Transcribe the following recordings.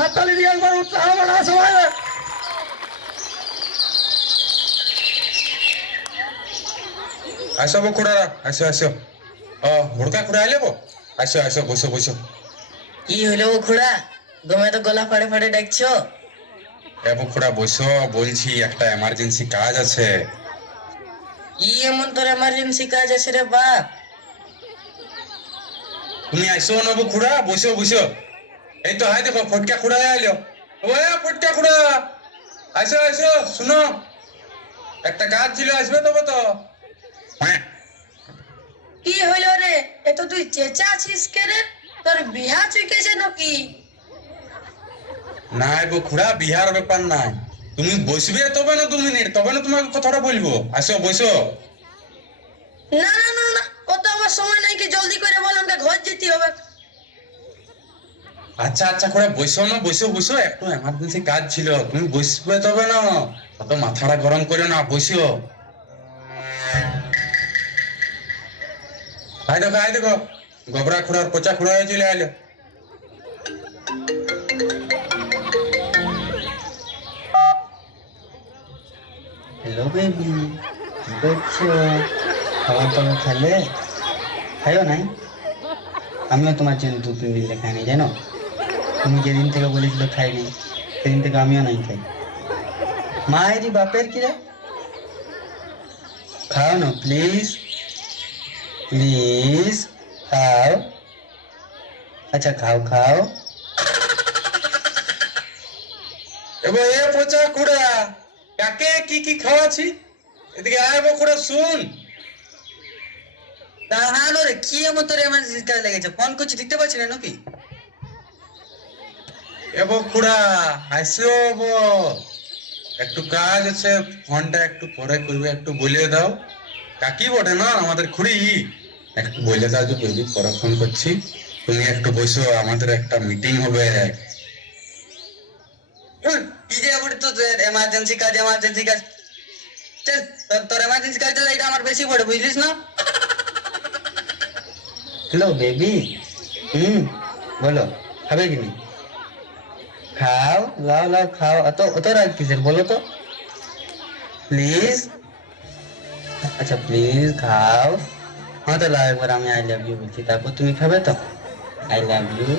হাততালি দিয়ে একবার উৎসাহ বাড়া সবাই। আসো বো খুড়ারা, আসো আসো। ভোড়কা খুড়া আইলে বো, আসো আসো, বসো বসো। কি হইলো ও খুড়া, তুমি তো গলা ফাড়ে ফাড়ে ডাকছো? বো খুড়া বসো, বলছি একটা এমার্জেন্সি কাজ আছে। কি এমন তোর এমার্জেন্সি কাজ আছে রে বাপ? তুমি আসো না বো খুড়া, বসো বসো। এই তো হাই দেখো ফটকা খুড়া আইলো। ও ফটকা খুড়া, আসো আসো, শুনো একটা কাজ ছিল, আসবে তবে তো। কি হইলো রে, এ তো তুই চেঁচা আছিস কে রে? তোর বিহা চুকেছে নাকি? না গো খুড়া, বিহার ব্যাপার নাই। তুমি বসবে তবে না 2 মিনিট, তবে না তোমাকে কথাটা বলবো। আসো বসো। না না না না, ও তো আমার সময় নাই, কি জলদি করে বল, আমাকে ঘর যেতে হবে। আচ্ছা আচ্ছা খুড়া বসো না, বসো বসো, একটু এমার্জেন্সি কাজ ছিল, তুমি বসবে তবে না। অত মাথাটা গরম করে না, বসো। হাই দেখো গবরা খুড়ার পচা খুড়া হয়ে চলে আইলো। হ্যালো বেবি, কি করছো? খাবার টাবার খেলে? খাইও নাই? আমিও তোমার জন্য 2-3 দিন খাইনি, জানো? তুমি যেদিন থেকে বলেছিলে খাইনি, সেদিন থেকে আমিও নাই খাই। মায়েরই বাপের কিরা, খাও না প্লিজ, প্লিজ খাও। আচ্ছা খাও খাও। এবার এ পচা খুড়া, কাকে কি কি খাওয়াছি? এদিকে আয় বো খুড়া, শুন। দাঁড়ানো রে, কি এমন তোর এমার্জেন্সি কাজ লেগেছে? ফোন করছি, দেখতে পাচ্ছি না নাকি? এবো খুড়া আসো বো, একটু কাজ আছে, ফোনটা একটু পরে করবে, একটু বলে দাও। কাকি বটে না আমাদের খুড়ি, একটু বলে দাও যে বেবি পরে ফোন করছি, তুমি একটু বসো, আমাদের একটা মিটিং হবে। কি যে বলি তো এমার্জেন্সি কাজ, এমার্জেন্সি কাজ। চল, তোর এমার্জেন্সি কাজটা এটা আমার বেশি পড়ে, বুঝলিস না? হ্যালো বেবি, বলো খাবে কি নি? খাও, লাও লাও খাও। অত অত রাগ কিসের বলো তো, প্লিজ। আচ্ছা প্লিজ খাও। হ্যাঁ তো লাও, একবার আমি আই লাভ ইউ বলছি, তারপর তুমি খাবে তো। I love you.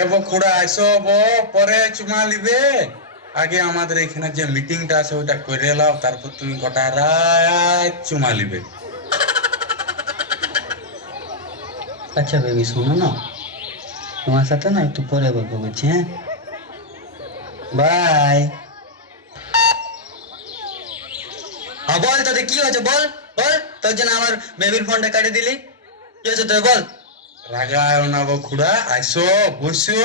এবো খুড়া আসো বো, পরে চুমা লিবে। আগে আমাদের এখানে যে মিটিংটা আছে ওটা করে লাও, তারপর তুমি গোটা রাত চুমা লিবে। আচ্ছা বেবি শোনো না, তোমার সাথে না একটু পরে গল্প করছি, হ্যাঁ? বাই। হ্যাঁ বল, তোদের কি হয়েছে বল, বল। তোর জন্য আমার বেবির ফোনটা কাটিয়ে দিলি, কি হয়েছে তোর বল। রাগায় না বো খুড়া, আসো বসো।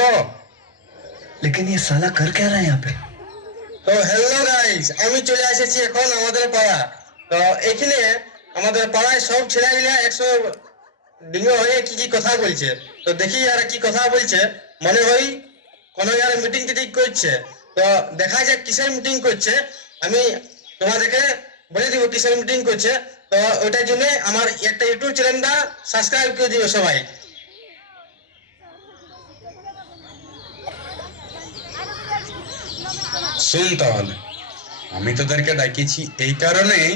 लेकिन ये साला कर क्या रहा है यहाँ पे? তো হ্যালো গাইস, আমি চলে এসেছি এখন আমাদের পাড়া। তো এখানে আমাদের পাড়ায় সব ছেলেগুলা 100 ডিঙ্গ হয়ে কি কি কথা বলছে। তো দেখি আর কি কথা বলছে, মনে হয় কোনো যারা মিটিং টিটিং করছে। তো দেখা যাক কিসের মিটিং করছে, আমি তোমাদেরকে বলে দিব কিসের মিটিং করছে। তো ওইটার জন্য আমার একটা ইউটিউব চ্যানেলটা সাবস্ক্রাইব করে দিও সবাই। শুন তাহলে, আমি তোদেরকে ডাকিছি এই কারণেই।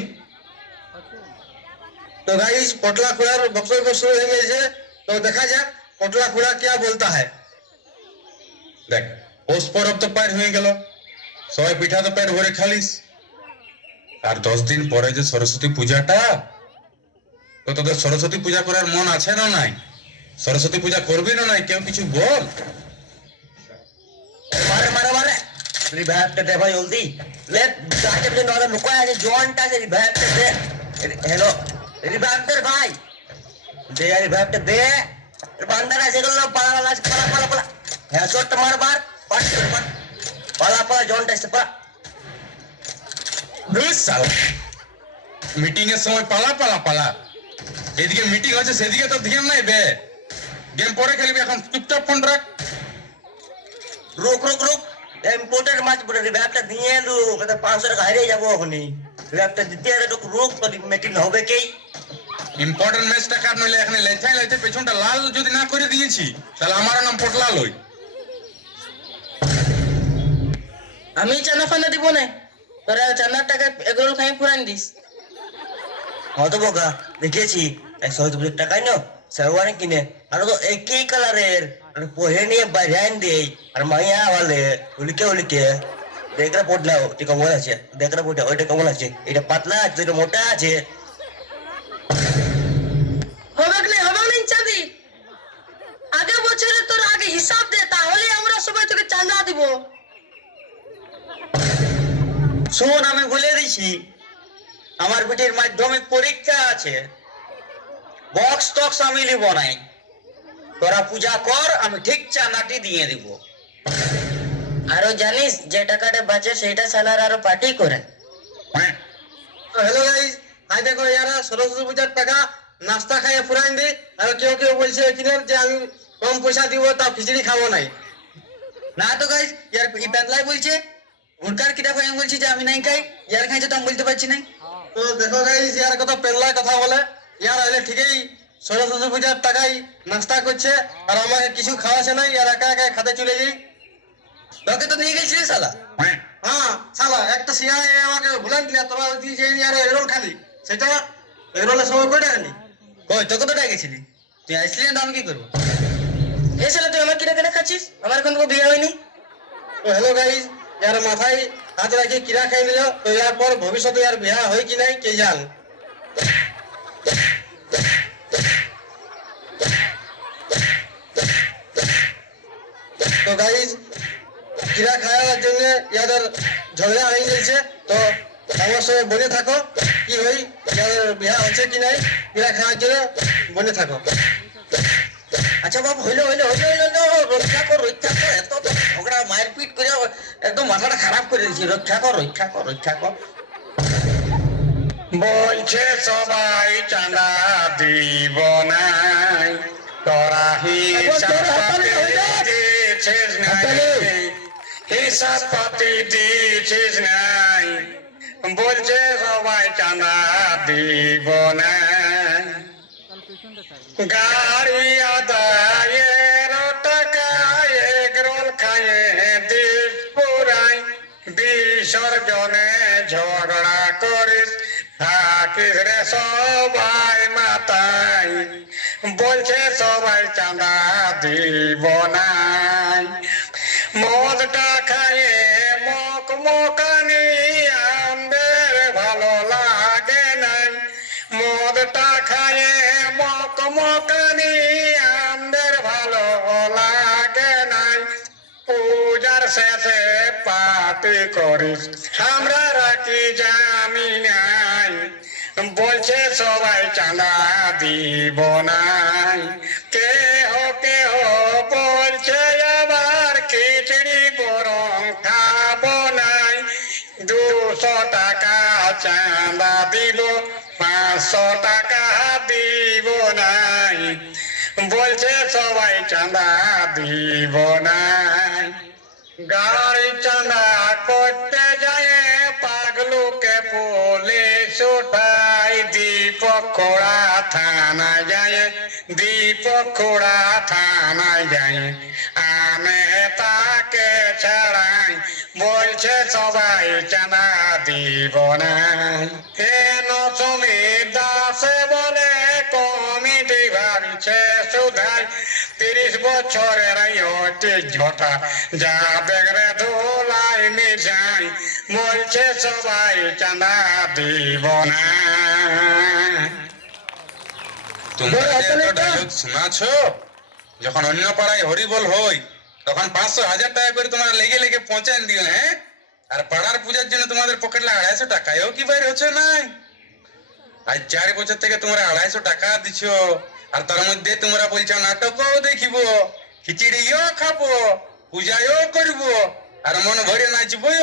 तो गाइस पोटला खुड़ार बक्सर शुरू हो गए। तो देखा जाक पोटला खुड़ा क्या बोलता है। দেখ, পৌষ পরব তো পার হয়ে গেল, সবাই পিঠা তো পেট ভরে খালিস। আর 10 দিন পরে যে সরস্বতী পূজাটা, তো তোদের সরস্বতী পূজা করার মন আছে না নাই? সরস্বতী পূজা করবি না নাই, কেউ কিছু বল। मारे मारे मारे रिवाइव पे दे भाई जल्दी। ले जाके अपने नॉर्मल रुको है, जॉन टा से रिवाइव पे दे। हेलो रिवाइव पे भाई दे यार, रिवाइव पे दे। बंदर ऐसे कर लो, पला पला पला पला पला है शॉट मार बार पास पर पला पला जॉन टा से पला। মিটিং এর সময় পালা পালা পালা, এদিকে মিটিং হচ্ছে সেদিকে তো ধ্যান নাই বে। গেম পরে খেলবি, এখন চুপচাপ ফোন রাখ। रुक रुक रुक, इम्पोर्टेंट मैच बोले रिवाइव पे दिए लू, कहते 500 টাকা হারিয়ে যাবো এখনি। रिवाइव पे दिते रे, रुक रुक, तो मीटिंग হবে কি? ইম্পর্টেন্ট ম্যাচটা কার নইলে এখানে লেথাই লেথে পেছনটা লাল যদি না করে দিয়েছি তাহলে আমার নাম পটলাল হই। আমি চাঁদা ফান্দা দিব না, তোরা চাঁদার টাকা এগরোল খাই পুরান দিস। হত বোকা দেখিয়েছি 100 টাকায় না সারওয়ানে কিনে আর তো একই কালারের আর পরে নিয়ে বাইরে আন দেই আর মাইয়া বলে উলিকে দেখরা পটলাও ঠিক কেমন আছে, দেখরা পটলা ওইটা কেমন আছে, এটা পাতলা আছে এটা মোটা আছে। হবে না চাঁদি, আগে বছরে তোর আগে হিসাব দে, তাহলে আমরা সবাই তোকে চাঁদা দিব। শোন আমি বলে দিছি আমার বিটির মাধ্যমিক পরীক্ষা আছে, বক্স টক্স আমি নিব নাই, তোরা পূজা কর আমি ঠিক চাঁদাটি দিয়ে দিব। আরো জানিস যে টাকাটা বাঁচে সেটা সালার আরো পার্টি করে। তো হ্যালো গাইস, আজ দেখো ইয়ারা সরস্বতী পূজার টাকা নাস্তা খাইয়ে পুরান দি, আর কেউ কেউ বলছে এখানে যে আমি কম পয়সা দিব তা খিচুড়ি খাবো নাই। না তো গাইস ইয়ার ই পেতলাই বলছে উনকার কিটা আমি বলছি যে আমি নাই খাই, ইয়ার খাইছে তো আমি বলতে পারছি না। তো দেখো গাইস, ইয়ার কত পেল্লায় কথা বলে, ইয়ার হলে ঠিকই সরস্বতী পূজার টাকাই নাস্তা করছে আর আমাকে কিছু খাওয়াছে নাই, ইয়ার একা একা খাতে চলে যাই। তোকে তো নিয়ে গেছিলি শালা। হ্যাঁ শালা, একটা শিয়ায় আমাকে ভুলান দিলা, তোরা দিয়েছে ইয়ার এগরোল খালি, সেটা এগরোলের সময় কয়টা খালি। কই তোকে তো ডাকেছিলি, তুই আসলি না তো আমি কি করবো। এই ছেলে তুই আমার কিনা কেনা খাচ্ছিস, আমার এখন বিয়ে হয়নি। তো হ্যালো গাইস, ইয়ার মাথায় হাত রাখি কিরা খাই নিল, তো ইয়ার পর ভবিষ্যতে ইয়ার বিয়া হয় কি নাই কে জান। তো গাইস, কিরা খাওয়ার জন্য ইয়াদের ঝগড়া হয়ে গেছে, তো আমার সঙ্গে বনে থাকো কি হই ইয়াদের বিয়া হচ্ছে কি নাই, কিরা খাওয়ার জন্য বনে থাকো। আচ্ছা বাবু হইলো রক্ষা কর এত তো ঝগড়া মারপিট করে একদম মাথাটা খারাপ করে দিয়েছি, রক্ষা কর। বলছে সবাই চাঁদা দিব নাই, তোরা হিসাব দিয়েছিস নাই, হিসাব পাতি দিয়েছিস নাই, বলছে সবাই চাঁদা দিব নাই, গাড়ি আদায়ের টাকা এগরোল খায়ে দিস পুরাই, বিসর্জনে ঝগড়া করিস থাকিস রে সবাই মাতাই, বলছে সবাই চাঁদা দিব নাই, মদটা খায়ে মকানি আমাদের ভালো লাগে নাই, মদটা খায়ে মকানি আমাদের ভালো লাগে নাই, পূজার শেষে পার্টি করিস আমরা রাখি জানি নাই, বলছে সবাই চাঁদা দিব নাই, কেহ বলছে আবার খিচড়ি বরং খাবো নাই, 200 টাকা চাঁদা দিল 500 টাকা দিব নাই, বলছে সবাই চাঁদা দিব নাই, গাড়ি চাঁদা করতে যায় পাগলুকে পুলিশ উঠাই, দীপকোড়া থানায় যায়, আমি তাকে ছাড়াই, বলছে সবাই চাঁদা দিব নাই, হেন সমীর দাসে বলে কমিটি ভাবছে সুধাই, 30 বছরের অতি ঝোটা যা বেগরে ধুলাই মিশাই, বলছে সবাই চাঁদা দিব না। তোমরা ডায়লগ শোনাছো, যখন অন্য পাড়ায় হরিবল হই তখন 500,000 টাকা করে তোমরা লেগে পৌঁছান দিও, হ্যাঁ, আর পাড়ার পূজার জন্য তোমাদের পকেটে 250 টাকা এও কি বাইরে হচ্ছে নাই, আজ 4 বছর থেকে তোমরা 250 টাকা দিচ্ছ, আর তার মধ্যে তোমরা বলছো নাটকও দেখিব, খিচুড়িও খাবো, পূজাও করব, আর মন ভরে নাচবো,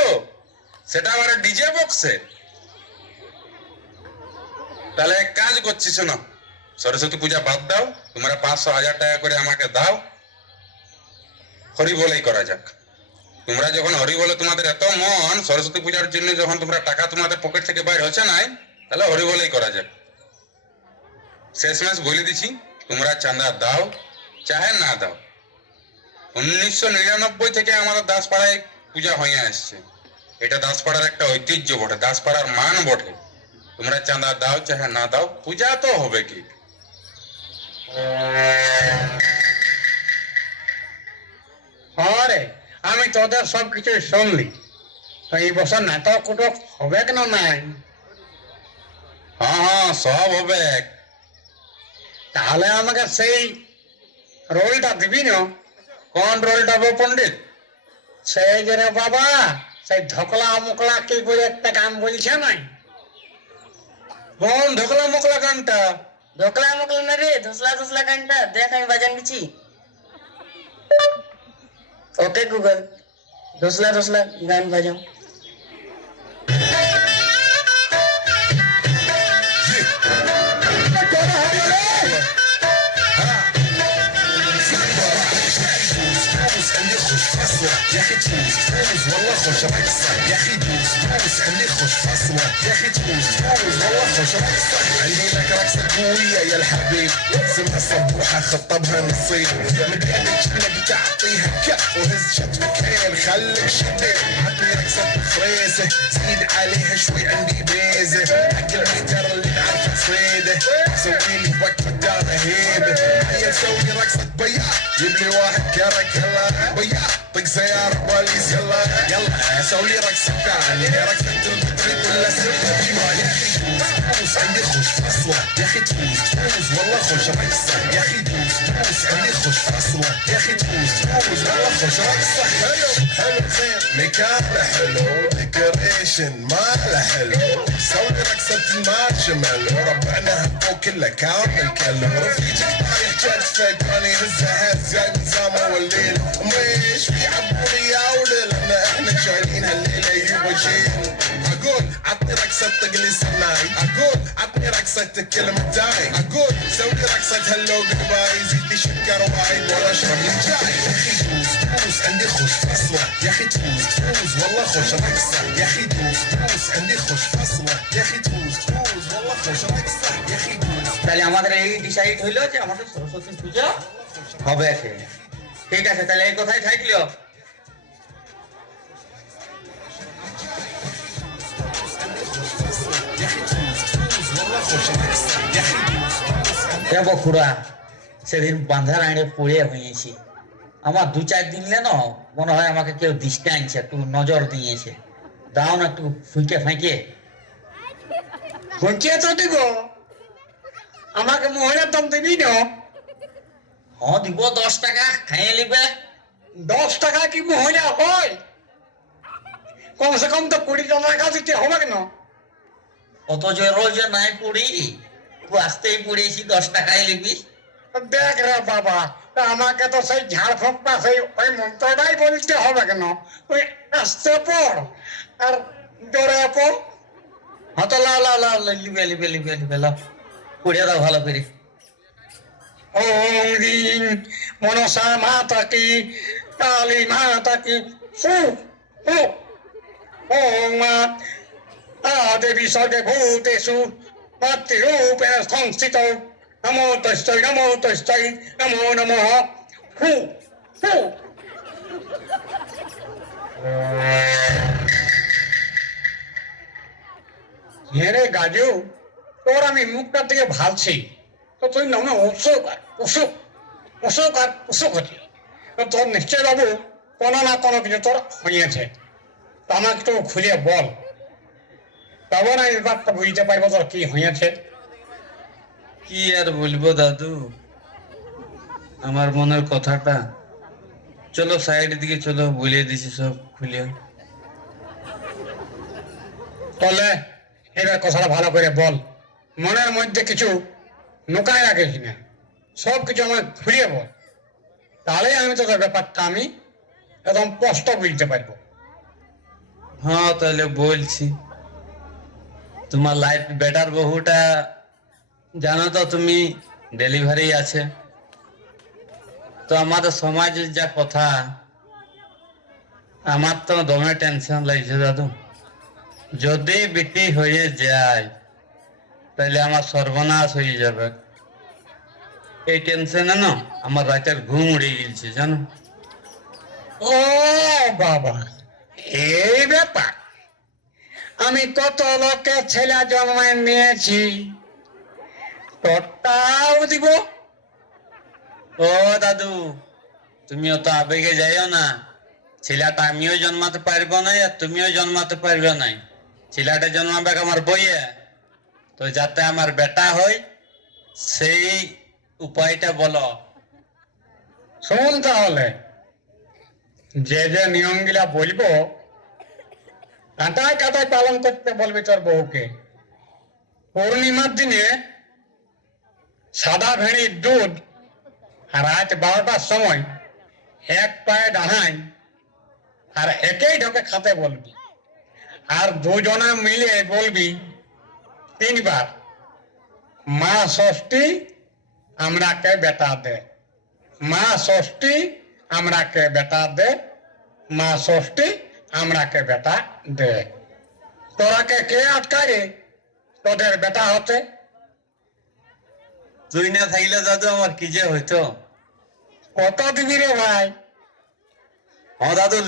সেটা আবার ডিজে বক্সে। তাহলে এক কাজ করছি, শোনো, সরস্বতী পূজা বাদ দাও, তোমরা 500,000 টাকা করে আমাকে দাও, হরিবলেই করা যাক। তোমরা যখন হরিবলে তোমাদের এত মন, সরস্বতী পূজার জন্য যখন তোমরা টাকা তোমাদের পকেট থেকে বাইরে হচ্ছে নাই, তাহলে হরিবলেই করা যাক। শেষমেশ বলে দিছি, তোমরা চাঁদা দাও চাহে না দাও। 1999 থেকে আমাদের দাসপাড়ায় পূজা হয়ে আসছে। এটা দাসপাড়ার একটা ঐতিহ্য বটে, দাসপাড়ার মান বটে। তোমরা চাঁদা দাও চাহে না দাও, পূজা তো হবে কি। হ্যাঁ রে, আমি তোদের সব কিছু শুনলি। তো এই বছর নাটক কুটক হবে কেন নাই? হ্যাঁ হ্যাঁ, সব হবে। তাহলে আমাকে সেই রোলটা দিবি না? কোন রোলটা গো পণ্ডিত? সেই যে রে বাবা, সেই ধকলা মুকলা কি করে একটা গান বলছে নাই? কোন ঢোকলা মোকলা গানটা? ধোকলা মোকলা না রে, ধসলা ধসলা গানটা দেখ, আমি বাজান দিচ্ছি। ওকে গুগল, ধসলা ধসলা গান বাজাও। يا اخي تفوز تفوز والله خوش رقصة، يا اخي دوس دوس عندي خوش فصلة، يا اخي تفوز تفوز والله خوش رقصة. عندي لك رقصة قوية يا الحبيب، سمها صبوحة خطبها نصيب، من قلبك انك تعطيها كف وهز شت مكان خليك شديد. عطني رقصة فريسة زيد عليها شوي عندي بيزة، حق المحتر اللي نعرف تصيده، سوي لي وقت قدام هيبة. هيا سوي رقصة بياض، جيب لي واحد كرك هلا بياض، طق سيارة بوليس يلا يلا سوي رقصة ثانية، رقصة البطريق ولا سوي بيما. يا اخي دوس دوس عندي خوش فصلة، يا اخي تفوز تفوز والله خوش رقصة، يا اخي دوس دوس عندي خوش فصلة، يا اخي تفوز تفوز والله خوش رقصة. حلو حلو زين، مكانه حلو، ديكوريشن ماله حلو، سوي رقصة المارشميلو، وربعنا فوق كله كامل كله، رفيجك طايح كتفك وانا يهزها هز جاي من زامه والليل، مش في عبوري يا ولد لما احنا شايلين هالليله يبا شيل. اقول عطني رقصة طقلي سناي، اقول عطني رقصة كلمة داي، اقول سوي رقصة هلو قباي، زيد لي سكر وايد ولا اشرب لي جاي. يا اخي دوس دوس عندي خوش فصلة، يا اخي تفوز تفوز والله خوش رقصة، يا اخي دوس دوس عندي خوش فصلة، يا اخي تفوز تفوز والله خوش رقصة، يا اخي دوس. তাহলে আমাদের এই ডিসাইড হইলো যে আমাদের সরস্বতী পূজা হবে। ঠিক আছে, তাহলে এই কথাই থাকলো। বকুড়া সেদিন বাঁধার আইনে পড়ে হয়েছি, আমার 2-4 দিন না মনে হয় আমাকে কেউ দৃষ্টি আনছে, একটু নজর দিয়েছে। দাও না একটু ফুঁকে ফাঁকে। বঞ্চিয়ে তো দিব, আমাকে মহিলার দাম দিবি না? হ্যাঁ দিব, 10 টাকা খাইয়ে নিবে। 10 টাকা কি মহিলা হয়? কমসে কম তো 20 টাকা দিতে হবে কেন? অত জোর যে নাই পড়ি, একটু আসতেই পড়েছি, 10 টাকাই নিবি। দেখ রে বাবা, তা আমাকে তো সেই ঝাড়ফুঁকটা সেই ওই মন্ত্রটাই বলতে হবে কেন? তুই আসতে পড় আর জোরে পড়। হ্যাঁ তো লাও লাও লাও, লিবে লিবে লিবে লিবে, লাও পড়ে দাও ভালো করে। ওম রিং মনসা মাতা কি, কালী মাতা কি, হু হু। ওম মা দেবী সর্বে ভূতেষু মাতৃরূপে সংস্থিত, নমো তস্যৈ নমো তস্যৈ নমো নমঃ। হু হু। হেরে গাজু, তোর আমি মুখটার দিকে ভালছি, তো তুই নামে অসুখ আর অসুখ অসুখ আর অসুখ হচ্ছে। তো তোর নিশ্চয় বাবু কোনো না কোনো কিছু তোর হইয়াছে, তো আমাকে একটু খুলে বল, তবে না এই ব্যাপারটা বুঝতে পারবো তোর কি হইয়াছে। কি আর বলবো দাদু, আমার মনের কথাটা। চলো সাইড দিকে চলো, বলে দিছি সব খুলে। বলে এবার কথাটা ভালো করে বল, মনের মধ্যে কিছু নুকায় রাখিস না, সব কিছু আমাকে খুলিয়ে বল, তাহলে আমি তোদের ব্যাপারটা আমি একদম স্পষ্ট বুঝতে পারবো। হ্যাঁ তাহলে বলছি। তোমার লাইফ বেটার বহুটা জানো তো তুমি, ডেলিভারি আছে। তো আমাদের সমাজের যা কথা, আমার তো দমে টেনশন লাগছে দাদু। যদি বিক্রি হয়ে যায় তাহলে আমার সর্বনাশ হয়ে যাবে। এই টেনশনে না আমার রাতের ঘুম উড়ে গেছে জানো। ও বাবা, এই ব্যাপার। আমি কত লোকের ছেলে জন্মায় নিয়েছি, তোরটাও দিব। ও দাদু, তুমি অত আবেগে যাইও না। ছেলেটা আমিও জন্মাতে পারবো না, আর তুমিও জন্মাতে পারবে না। ছেলেটা জন্মাবে আমার বইয়ে, তো যাতে আমার বেটা হয় সেই উপায়টা বলো। শোন তাহলে, যে যে নিয়মগুলা বলবো কাঁটায় কাঁটায় পালন করতে বলবি তোর বউকে। পূর্ণিমার দিনে সাদা ভেড়ির দুধ রাত 12টার সময় এক পায়ে ডাহাই আর একেই ঢোকে খাতে বলবি। আর দুজনে মিলে বলবি 3 বার, মা ষষ্ঠী আমরাকে বেটা দে, মা ষষ্ঠী আমরাকে বেটা দে, মা ষষ্ঠী আমরাকে বেটা দে। তোরাকে কে আটকারে তোদের বেটা হতে? তুই না থাকলে দাদু আমার কি যে হইতো। কত দিবি রে ভাই? হ্যাঁ দাদু,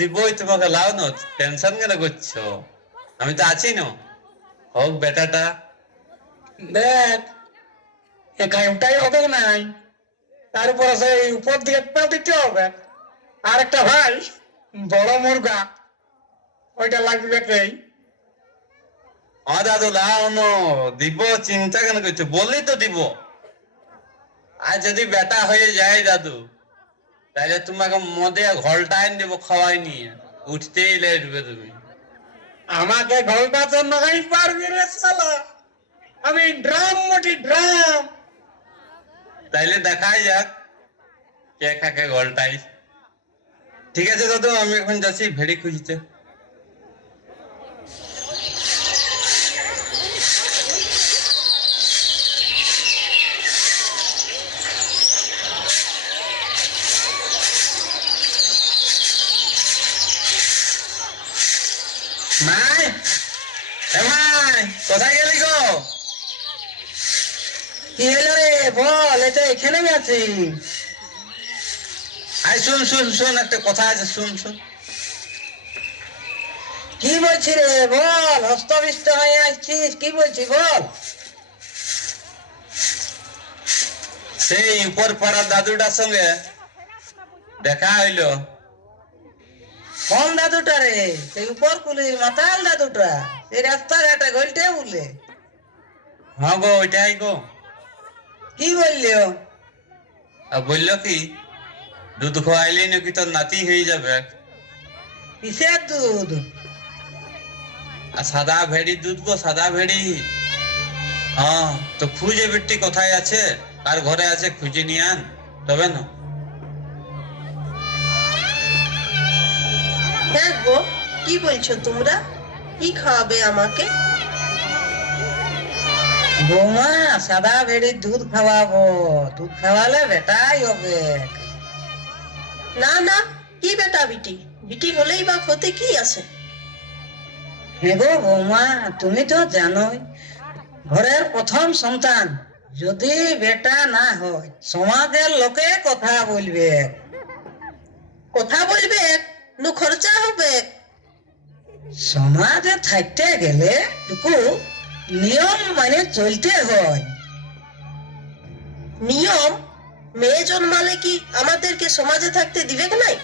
দিবই তোমাকে, লাও না, টেনশন কেন করছো? আমি তো আছি না, হোক বেটাটা। দেখ, একাই ওটাই হবে নাই, তার উপরে সেই উপর দিয়ে দিতে হবে। আর একটা ভাই বড় মুরগা, ওইটা লাগবে কেই। হ্যাঁ দাদু, লাও না, দিব, চিন্তা কেন করছো? বললেই তো দিব। আর যদি বেটা হয়ে যায় দাদু, তাহলে তোমাকে মদে ঘলটা এনে দেবো, খাওয়াই নিয়ে উঠতেই লেটবে তুমি। আমাকে ঘলটা তো নাই পারবি রে শালা, আমি ড্রাম মোটি ড্রাম। তাইলে দেখাই যাক কে কাকে ঘলটাই। ঠিক আছে দাদু, আমি এখন যাচ্ছি ভেড়ি খুঁজতে। মাই, এ মাই, কোথায় গেলি গো? কি হলো রে বল, এটা এখানে আছি। আই শুন শুন শুন, একটা কথা আছে, শুন শুন। কি বলছি রে বল, হস্তবিষ্ট হয়ে আসছিস, কি বলছি বল। সেই উপর পাড়ার দাদুটার সঙ্গে দেখা হইলো। কোন দাদুটা রে? সেই উপর কুলির মাতাল দাদুটা, সেই রাস্তাঘাটে গলটে উঠলে। হ্যাঁ গো, ওইটাই গো। কি বললো? আর বললো কি, দুধ খাওয়াইলে নাকি তোর নাতি হয়ে যাবে। কিসের দুধ? আর সাদা ভেড়ি দুধ গো, সাদা ভেড়ি। হ্যাঁ, তো খুঁজে বেটি কোথায় আছে, কার ঘরে আছে, খুঁজে নিয়ে আন, তবে না। হ্যাঁ গো, কি বলছো তোমরা? কি খাওয়াবে আমাকে? বৌমা, সাদা ভেড়ির দুধ খাওয়াবো, দুধ খাওয়ালে বেটাই হবে। না না, কি বেটা বিটি? বিটি হলেই বা ক্ষতি কি আছে? হ্যাঁ গো বৌমা, তুমি তো জানোই ঘরের প্রথম সন্তান যদি বেটা না হয় সমাজের লোকে কথা বলবে। কথা বলবে নু খরচা হবে। সমাজে থাকতে গেলে টুকু নিয়ম মানে চলতে হয়। নিয়ম? মেয়ে জন্মালে কি আমাদেরকে সমাজে থাকতে দিবে নাই?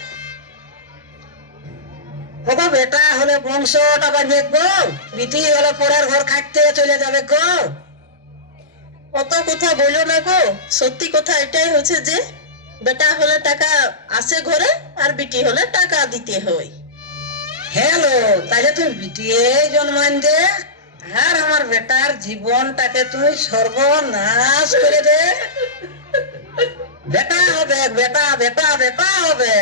বাবা, বেটা হলে বংশটা বাড়বে গো, বিটি হলে পরের ঘর খাটতে চলে যাবে গো। অত কথা বলো না গো, সত্যি কথা এটাই হচ্ছে যে বেটা হলে টাকা আসে ঘরে, আর বিটি হলে টাকা দিতে হয়। হ্যালো, তাহলে তুই বিটিয়ে জন্মান দে, আর আমার বেটার জীবনটাকে তুই সর্বনাশ করে দে। বেটা হবে, বেটা বেটা বেটা হবে।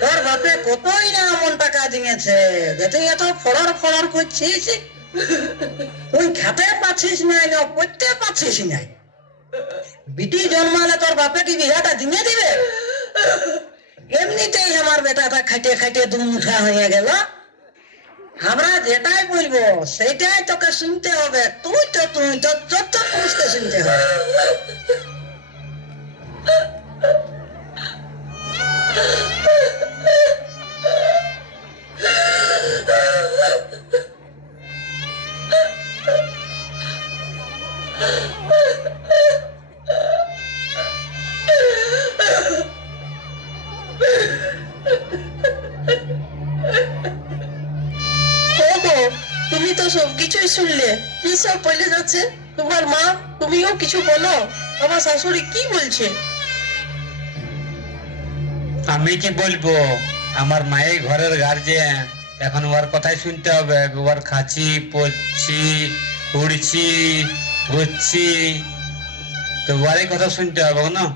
তোর বাপে কতই না এমন টাকা দিয়েছে যে তুই এত ফড়র ফড়র করছিস, তুই খেতে পাচ্ছিস না, পড়তে পাচ্ছিস না। বিটি জন্মালে তোর বাপে কি বিঘাটা দিয়ে দিবে? এমনিতেই আমার বেটাটা খাইতে খাইতে দুমুঠা হয়ে গেল, আমরা যেটাই বলবো সেটাই তোকে শুনতে হবে, তুই তোর পুরুষকে শুনতে হবে। ওগো, তুমি তো সবকিছুই শুনলে, কি সব বলে যাচ্ছে তোমার মা। তুমিও কিছু বলো, আমার শাশুড়ি কি বলছে? আমি কি বলবো, আমার মায়ের ঘরের গার্জিয়ান, এখন ওর কথাই শুনতে হবে। ওর খাচ্ছি, পড়ছি, উড়ছি, ঘুরছি, তো ওরই কথা শুনতে হবে না?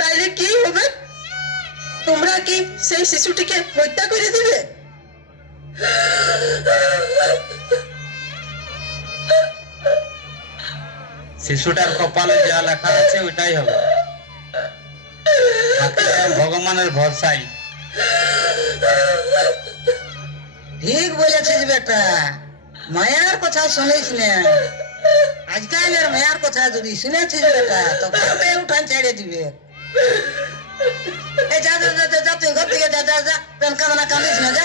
তাইলে কি হবে? তোমরা কি সেই শিশুটিকে হত্যা করে দিবে? শিশুটার কপালে যা লেখা আছে ওইটাই হবে। বাকি সব ভগবানের ভরসাই। ঠিক বলেছিস বেটা, মায়ার কথা শুনিস না। আজকালের মায়ার কথা যদি শুনেছিস বেটা তো ঘরে উঠান ছেড়ে দিবে। এই যা যা যা যা, তুই ঘর থেকে যা যা যা, পেন কামনা কাঁদিস না, যা।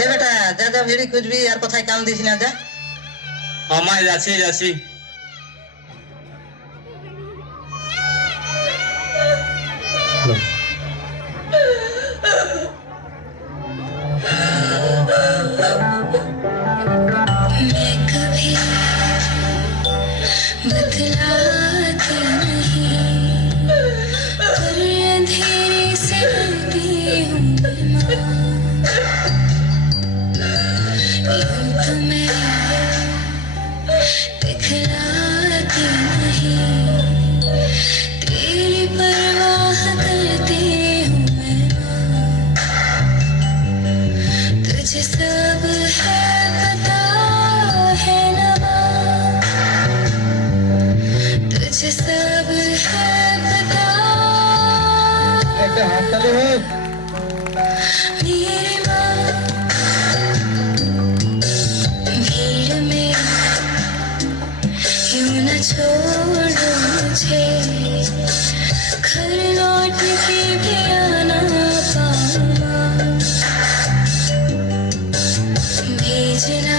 এ বেটা যা যা, ভিড়ি খুঁজবি আর কোথায় কান দিস না, যা। আমায় যাচ্ছি যাচ্ছি। मैं कभी बतलाती नहीं, पर अंधेरे से डरती हूँ मैं माँ। यूं तो मैं दिखलाती नहीं, तेरी परवाह करती हूँ मैं माँ। तुझे सब है पता है ना माँ, तुझे सब है पता। একটা হাততালি হোক। मेरी माँ भीड़ में यूं न छोड़ो मुझे, घर लौट के भी आना पाऊँ माँ। भेजना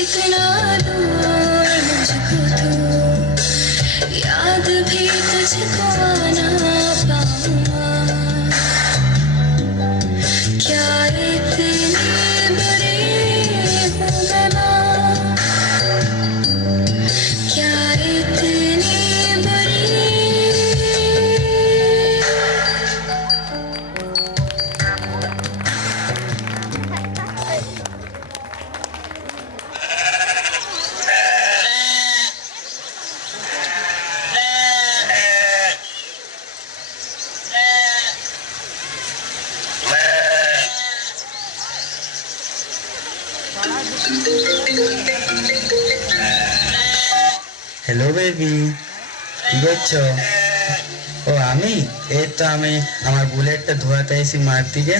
इतना दूर मुझको तू, याद भी तुझको आना पाऊँ माँ। क्या इतनी बुरी हूँ मैं माँ, क्या इतनी बुरी। হ্যালো বেবি, কি করছো? ও আমি এই তো আমি আমার বুলেটটা ধোয়াতে এসি মাঠ দিকে।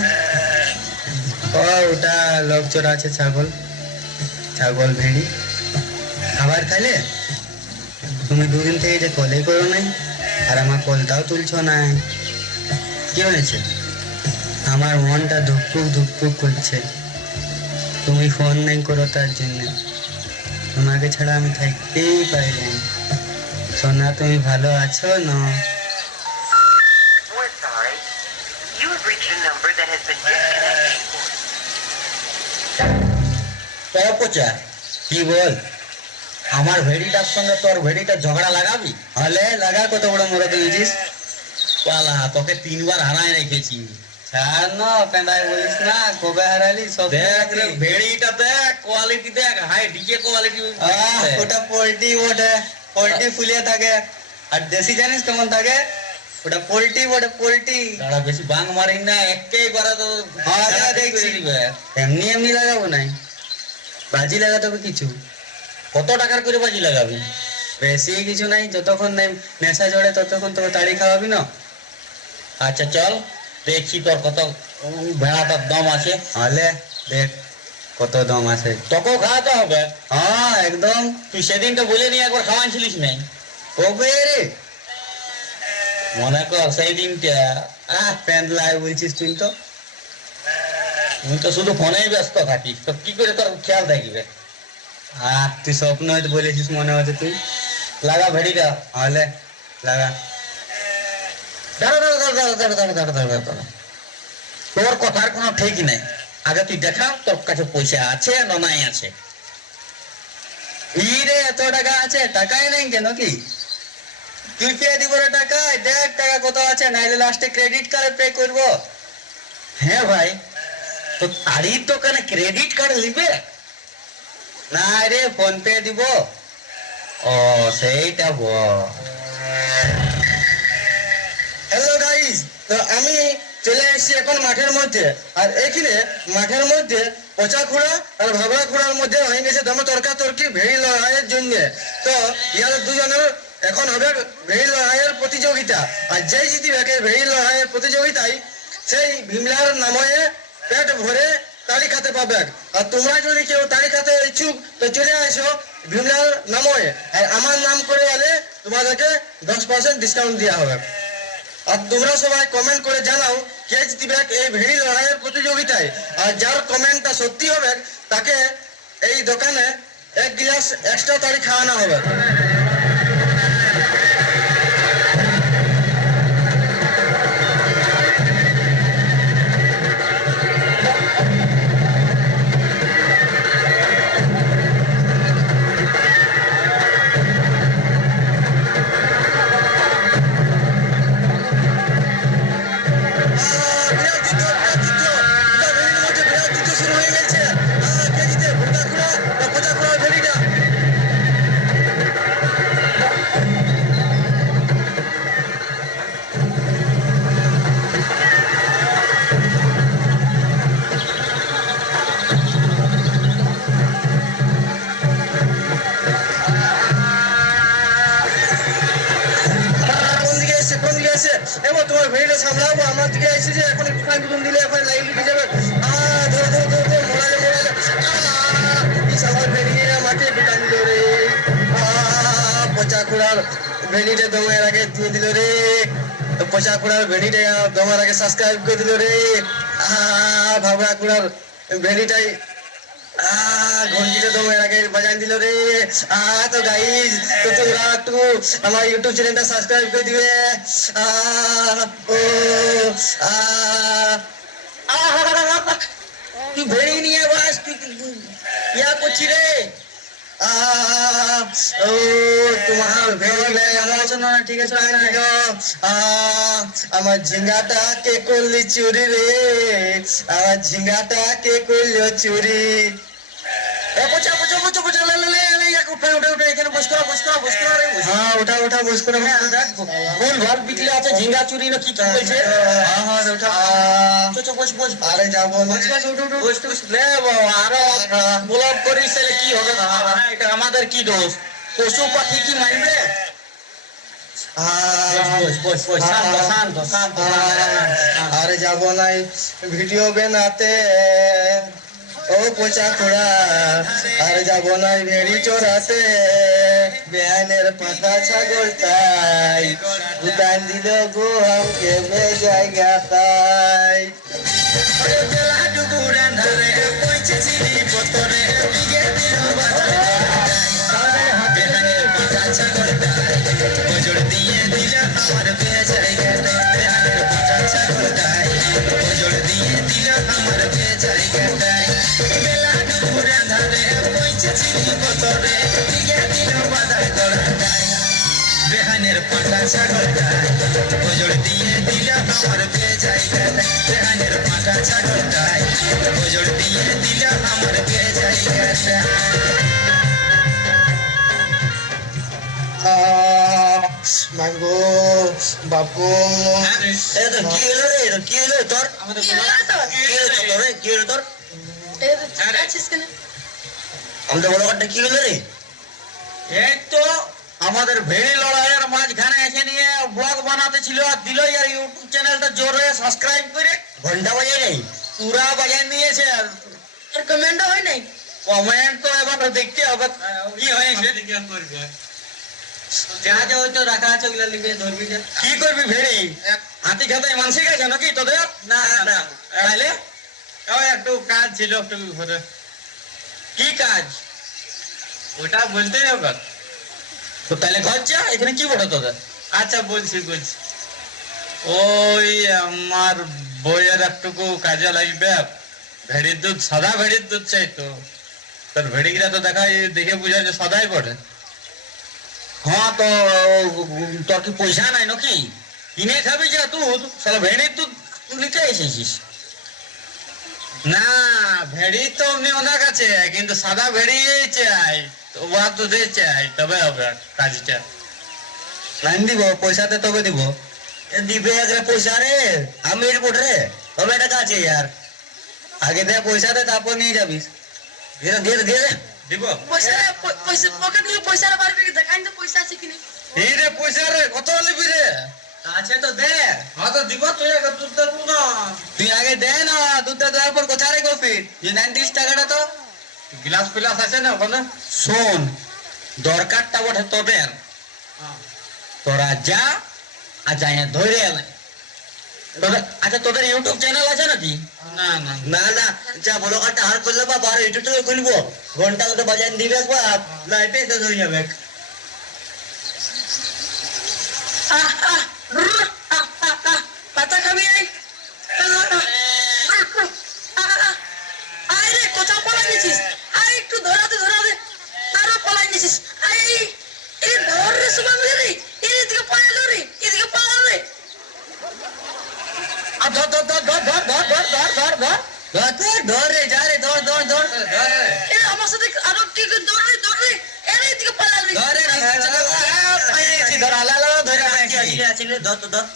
ও ওটা লোকচোর আছে, ছাগল ছাগল ভেড়ি। খাবার খাইলে? তুমি দুদিন থেকে যে কলেই করো নাই, আর আমার কলটাও তুলছো না, কি হয়েছে? আমার মনটা ধুকপুক ধুকপুক করছে, তুমি ফোন নাই করো তার জন্য। তোমাকে ছাড়া আমি থাকতেই পারি না। সোনা, তুমি ভালো আছো না? We're sorry. You have reached a number that has been disconnected. পচা কি বল? আমার ভেড়িটার সঙ্গে তোর ভেড়িটা ঝগড়া লাগাবি? হলে লাগা, কত বড় মরে দিয়েছিস। পালা তোকে 3 বার হারায় রেখেছি, ছাড় না পেঁদাই বলিস না কবে হারালি সব দেখ রে ভেড়িটা দেখ কোয়ালিটি দেখ হাই ডিজে কোয়ালিটি ওটা পোল্ট্রি বটে পোল্ট্রি ফুলিয়ে থাকে আর দেশি জানিস কেমন থাকে ওটা পোল্ট্রি বটে পোল্ট্রি তারা বেশি বাং মারিন না একটাই করে তো দেখছি এমনি এমনি লাগাবো নাই বাজি লাগাতে হবে কিছু কত টাকার করে বাজি লাগাবি বেশি কিছু নাই যতক্ষণ নাই নেশা চড়ে ততক্ষণ তোকে তাড়ি খাওয়াবি না আচ্ছা চল দেখি তোর কত ভেড়াটার দম আছে হলে দেখ কত দম আছে তোকেও খাওয়াতে হবে হ্যাঁ একদম তুই সেদিন তো বলে নিয়ে একবার খাওয়াইছিলিস নাই কবে রে মনে কর সেই দিনটা প্যান্ট লাই বলছিস তুই তো তুই তো শুধু ফোনেই ব্যস্ত থাকিস তো কি করে তোর খেয়াল থাকবে তুই স্বপ্ন হয়তো বলেছিস মনে হচ্ছে তুই লাগা ভেড়িটা হলে লাগা দাঁড়া দাঁড়া দাঁড়া দাঁড়া দাঁড়া দাঁড়া দাঁড়া দাঁড়া দাঁড়া তোর কথার কোনো ঠিক নাই আগে তুই দেখা তোর কাছে পয়সা আছে না নাই আছে ই রে এত টাকা আছে টাকাই নেই কেন কি তুই পেয়ে দিব রে টাকা দেখ টাকা কত আছে নাইলে লাস্টে ক্রেডিট কার্ডে পে করবো হ্যাঁ ভাই তো তারই দোকানে ক্রেডিট কার্ড নিবে না রে ফোন পে দিব ও সেইটা বল হ্যালো গাইস, তো আমি চলে এসেছি এখন মাঠের মধ্যে। আর এখানে মাঠের মধ্যে পচা খুঁড়া আর ভাবড়া খুঁড়ার মধ্যে হয়ে গেছে দমে তর্কাতর্কি ভেড়ি লড়াইয়ের জন্য। তো ইয়ার দুজনের এখন হবে ভেড়ি লড়াইয়ের প্রতিযোগিতা। আর যেই জিতিবে ভেড়ি লড়াইয়ের প্রতিযোগিতায় সেই ভীমলার নামে পেট ভরে তালি খাতে পাবে। আর তোমরা যদি কেউ তালি খাতে ইচ্ছুক তো চলে আসো ভীমলার নামে। আর আমার নাম করে এলে তোমাদেরকে 10% ডিসকাউন্ট দেওয়া হবে। আর তোমরা সবাই কমেন্ট করে জানাও কে জিতবে এই ভেড়ি লড়াইয়ের প্রতিযোগিতায়। আর যার কমেন্টটা সত্যি হবে তাকে এই দোকানে 1 গ্লাস এক্সট্রা তাড়ি খাওয়ানো হবে। তোমার ভেড়িটা সামলাবো আমার দিকে এসে যে এখন একটু দুজন দিলে এখন লাইন দিতে যাবে। ধরো ধরো ধরো ধরো মোড়ালে মোড়ালে আমার ভেড়িটা মাঠে ঢুকান দিল রে। পচা কুড়ার ভেড়িটা দমের আগে দিয়ে দিল রে। পচা কুড়ার ভেড়িটা দমের আগে সাবস্ক্রাইব করে দিল রে। ভাবরা কুড়ার ভেড়িটাই ঘন্টিটা দমের আগে বাজান দিল রে। তো গাইজ তো তোমরা একটু আমার ইউটিউব চ্যানেলটা সাবস্ক্রাইব করে দিবে। তুই ভেড়ি নিয়ে বাস তুই ইয়া করছি রে। তোমার ভেড়ি আমার জন্য ঠিক আছে আমার ঝিঙ্গাটা কে করলি চুরি রে। আমার ঝিঙ্গাটা কে করলো চুরি। ঝিঙ্গা চুরি না কি কি বলছে। আরে যাবো আরো ব্লগ করিস তাহলে কি হবে। এটা আমাদের কি দোষ পশু পাখি কি মানবে। আরে যাবো নাই ভিডিও বানাতে ও পচা খোড়া। আর যাবো নাই ভেড়ি চোরাতে বেহানের পাতা ছাগল তাই উতান দিল গো আমাকে জায়গা তাই। বেহানের পাটা ছাগল ওজোর দিয়ে দিল আমার জায়গা ছাগলটাই গজল দিয়ে দিলা আমার বেড়ে জায়গাটা মাগো বাপু এ তো কি হলো রে কি হলো তোর কি হলো তোর আছিস কেন? আমাদের বড় কাটটা কি হলো রে এই তো আমাদের ভেড়ি লড়াইয়ের মাঝখানে এসে নিয়ে ব্লগ বানাতে ছিল আর দিল আর ইউটিউব চ্যানেলটা জোরে সাবস্ক্রাইব করে ঘন্টা বাজে নেই পুরা বাজায় নিয়েছে আর আর কমেন্টও হয় নাই? কমেন্ট তো এবার দেখতে হবে কি হয়েছে যা যা হয়তো রাখা আছে ওগুলা লিখে ধরবি যা কি করবি ভেড়ি হাতি খাতায় মানসিক আছে নাকি তোদের না না তাহলে ওই একটু কাজ ছিল একটু ঘরে কি কাজ ওটা বলতে হবে তো তাহলে ঘর যা এখানে কি বড় তোদের আচ্ছা বলছি ওই আমার বইয়ের একটুকু কাজে লাগবে ভেড়ির দুধ সাদা ভেড়ির দুধ চাই তো তোর ভেড়িগুলা তো দেখে বুঝা যে সাদাই পড়ে হ্যাঁ তো তোর কি পয়সা নাই নাকি কিনে খাবি যা দুধ সারা ভেড়ির দুধ নিতে এসেছিস না ভেড়ি তো এমনি অনেক আছে কিন্তু সাদা ভেড়ি চাই তো ওয়া দুধে চাই তবে হবে কাজটা লাইন দিব পয়সাতে তবে দিব দিবে আগে পয়সা রে আমি রিপোর্ট রে তবে টাকা আছে ইয়ার আগে দে পয়সা দে তারপর নিয়ে যাবিস দিয়ে দিয়ে দিয়ে দে দিব পয়সা পকেট নিয়ে পয়সা পারবি দেখাই তো পয়সা আছে কিনা? এই রে পয়সা রে কত লিবি রে আছে তো দে হ্যাঁ তো দিব তুই আগে দুধ দেবো না তুই আগে দে না দুধটা দেওয়ার পর কোথায় রে কফি যে 39 টাকাটা তো গ্লাস ফিলাস আছে না ওখানে শোন দরকারটা বটে তোদের তোরা যা আর যাই ধরে এলে তোদের আচ্ছা তোদের ইউটিউব চ্যানেল আছে নাকি না না না না যা বলো কাটা হার করলে বা বার ইউটিউব থেকে খুলবো ঘন্টা তো বাজান দিবে বাপ লাইটে তো হয়ে যাবে পাতা খাবি আই আরে কোথাও পলাই নিছিস আরে একটু ধরাতে তারও পলাই নিছিস আই এই ধর রে সুমান রে এদিকে পলালো রে এদিকে পলালো রে আর ধর ধর ধর ধর ধর ধর ধর ধর ধর ধর ধর রে যা রে ধর ধর ধর এ আমার সাথে আরো কি ধর রে এরে এদিকে পলালো রে ধর রে ধর আলা আলা ধরে আছে ধর তো ধর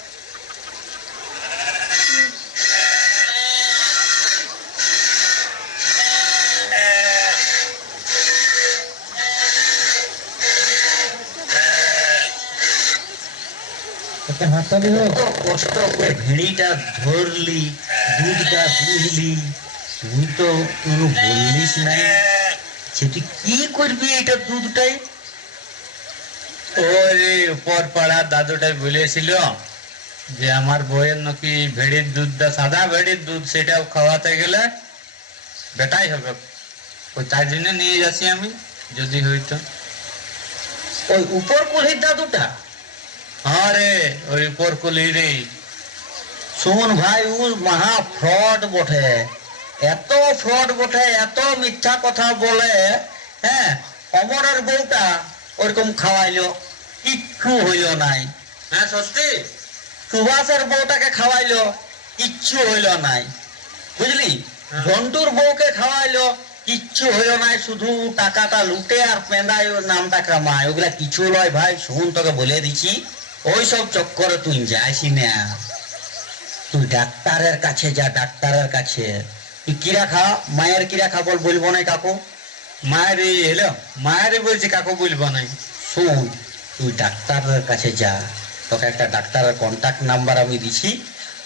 কষ্ট করে ভেড়িটা ধরলি দুধটা বুঝলি তুই তো কোনো বললিস নাই সে তুই কি করবি এটা দুধটাই ওরে উপর পাড়ার দাদুটাই বলেছিল যে আমার বইয়ের নাকি ভেড়ির দুধটা সাদা ভেড়ির দুধ সেটা খাওয়াতে গেলে বেটাই হবে ওই তার জন্য নিয়ে যাচ্ছি আমি যদি হইতো ওই উপর কুলির দাদুটা হ্যাঁ রে ওই উপর কুলি রে শোন ভাই ও মহা ফ্রড বটে এত ফ্রড বটে এত মিথ্যা কথা বলে হ্যাঁ অমরের বউটা ওরকম খাওয়াইলো কিচ্ছু হইল নাই হ্যাঁ সত্যি সুভাষের বউটাকে খাওয়াইলো কিচ্ছু হইল নাই বুঝলি ঝন্টুর বউকে খাওয়াইলো কিচ্ছু হইল নাই শুধু টাকাটা লুটে আর পেঁদায় ওর নামটা কামায় ওগুলা কিছু লয় ভাই শুন তোকে বলে দিচ্ছি ওই সব চক্করে তুই যাইসি না তুই ডাক্তারের কাছে যা ডাক্তারের কাছে তুই কিরা খা মায়ের কিরা খা বলবো না কাকু মায়ের এলো মায়ের বলছি কাকু বলবো নাই শোন তুই ডাক্তারের কাছে যা তোকে একটা ডাক্তারের কন্ট্যাক্ট নাম্বার আমি দিছি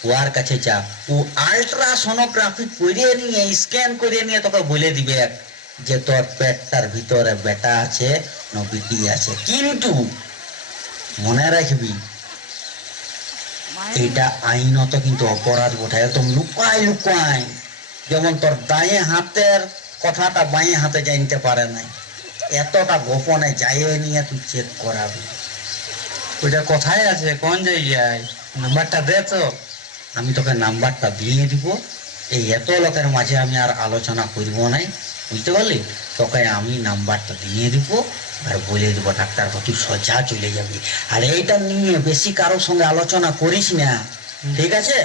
ওর কাছে যা ও আল্ট্রাসোনোগ্রাফি করে নিয়ে স্ক্যান করে নিয়ে তোকে বলে দিবে যে তোর পেটটার ভিতরে বেটা আছে না বিটি আছে কিন্তু মনে রাখবি এটা আইনত কিন্তু অপরাধ বটে একদম লুকায় যেমন তোর দায়ে হাতের কথাটা বাঁয়ে হাতে জানতে পারে নাই এতটা গোপনে যাইয়ে নিয়ে তুই চেক করাবি ওইটা কোথায় আছে কোন জায়গায় নাম্বারটা দে তো আমি তোকে নাম্বারটা দিয়ে দিব এই এত লোকের মাঝে আমি আর আলোচনা করব নাই বুঝতে পারলি তোকে আমি নাম্বারটা দিয়ে দিব আর বলে দিব ডাক্তার তুই সোজা চলে যাবি আর এইটা নিয়ে বেশি কারোর সঙ্গে আলোচনা করিস না ঠিক আছে?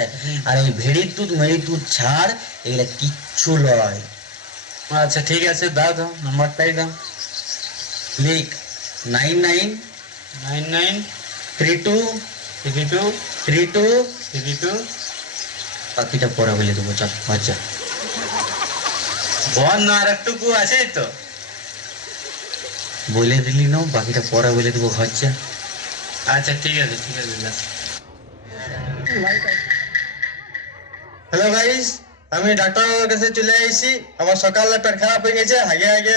আর ওই ভেড়ির দুধ মেড়ির দুধ ছাড়, এগুলা কিচ্ছু লয়। আচ্ছা ঠিক আছে, দাও নাম্বারটাই দাও। লিখ 99 99 32 32 32। 32। বাকিটা পরে বলে দেবো, চল বাচ্চা। বল না, আর একটুকু আছে তো। বলে দিলি না, বাকিটা পরে বলে দেবো, হচ্ছে। আচ্ছা ঠিক আছে দাও। হ্যালো গাইস, আমি ডাক্তারের কাছে চলে এসেছি। আমার সকালে পেট খারাপ হয়ে গেছে, হাগে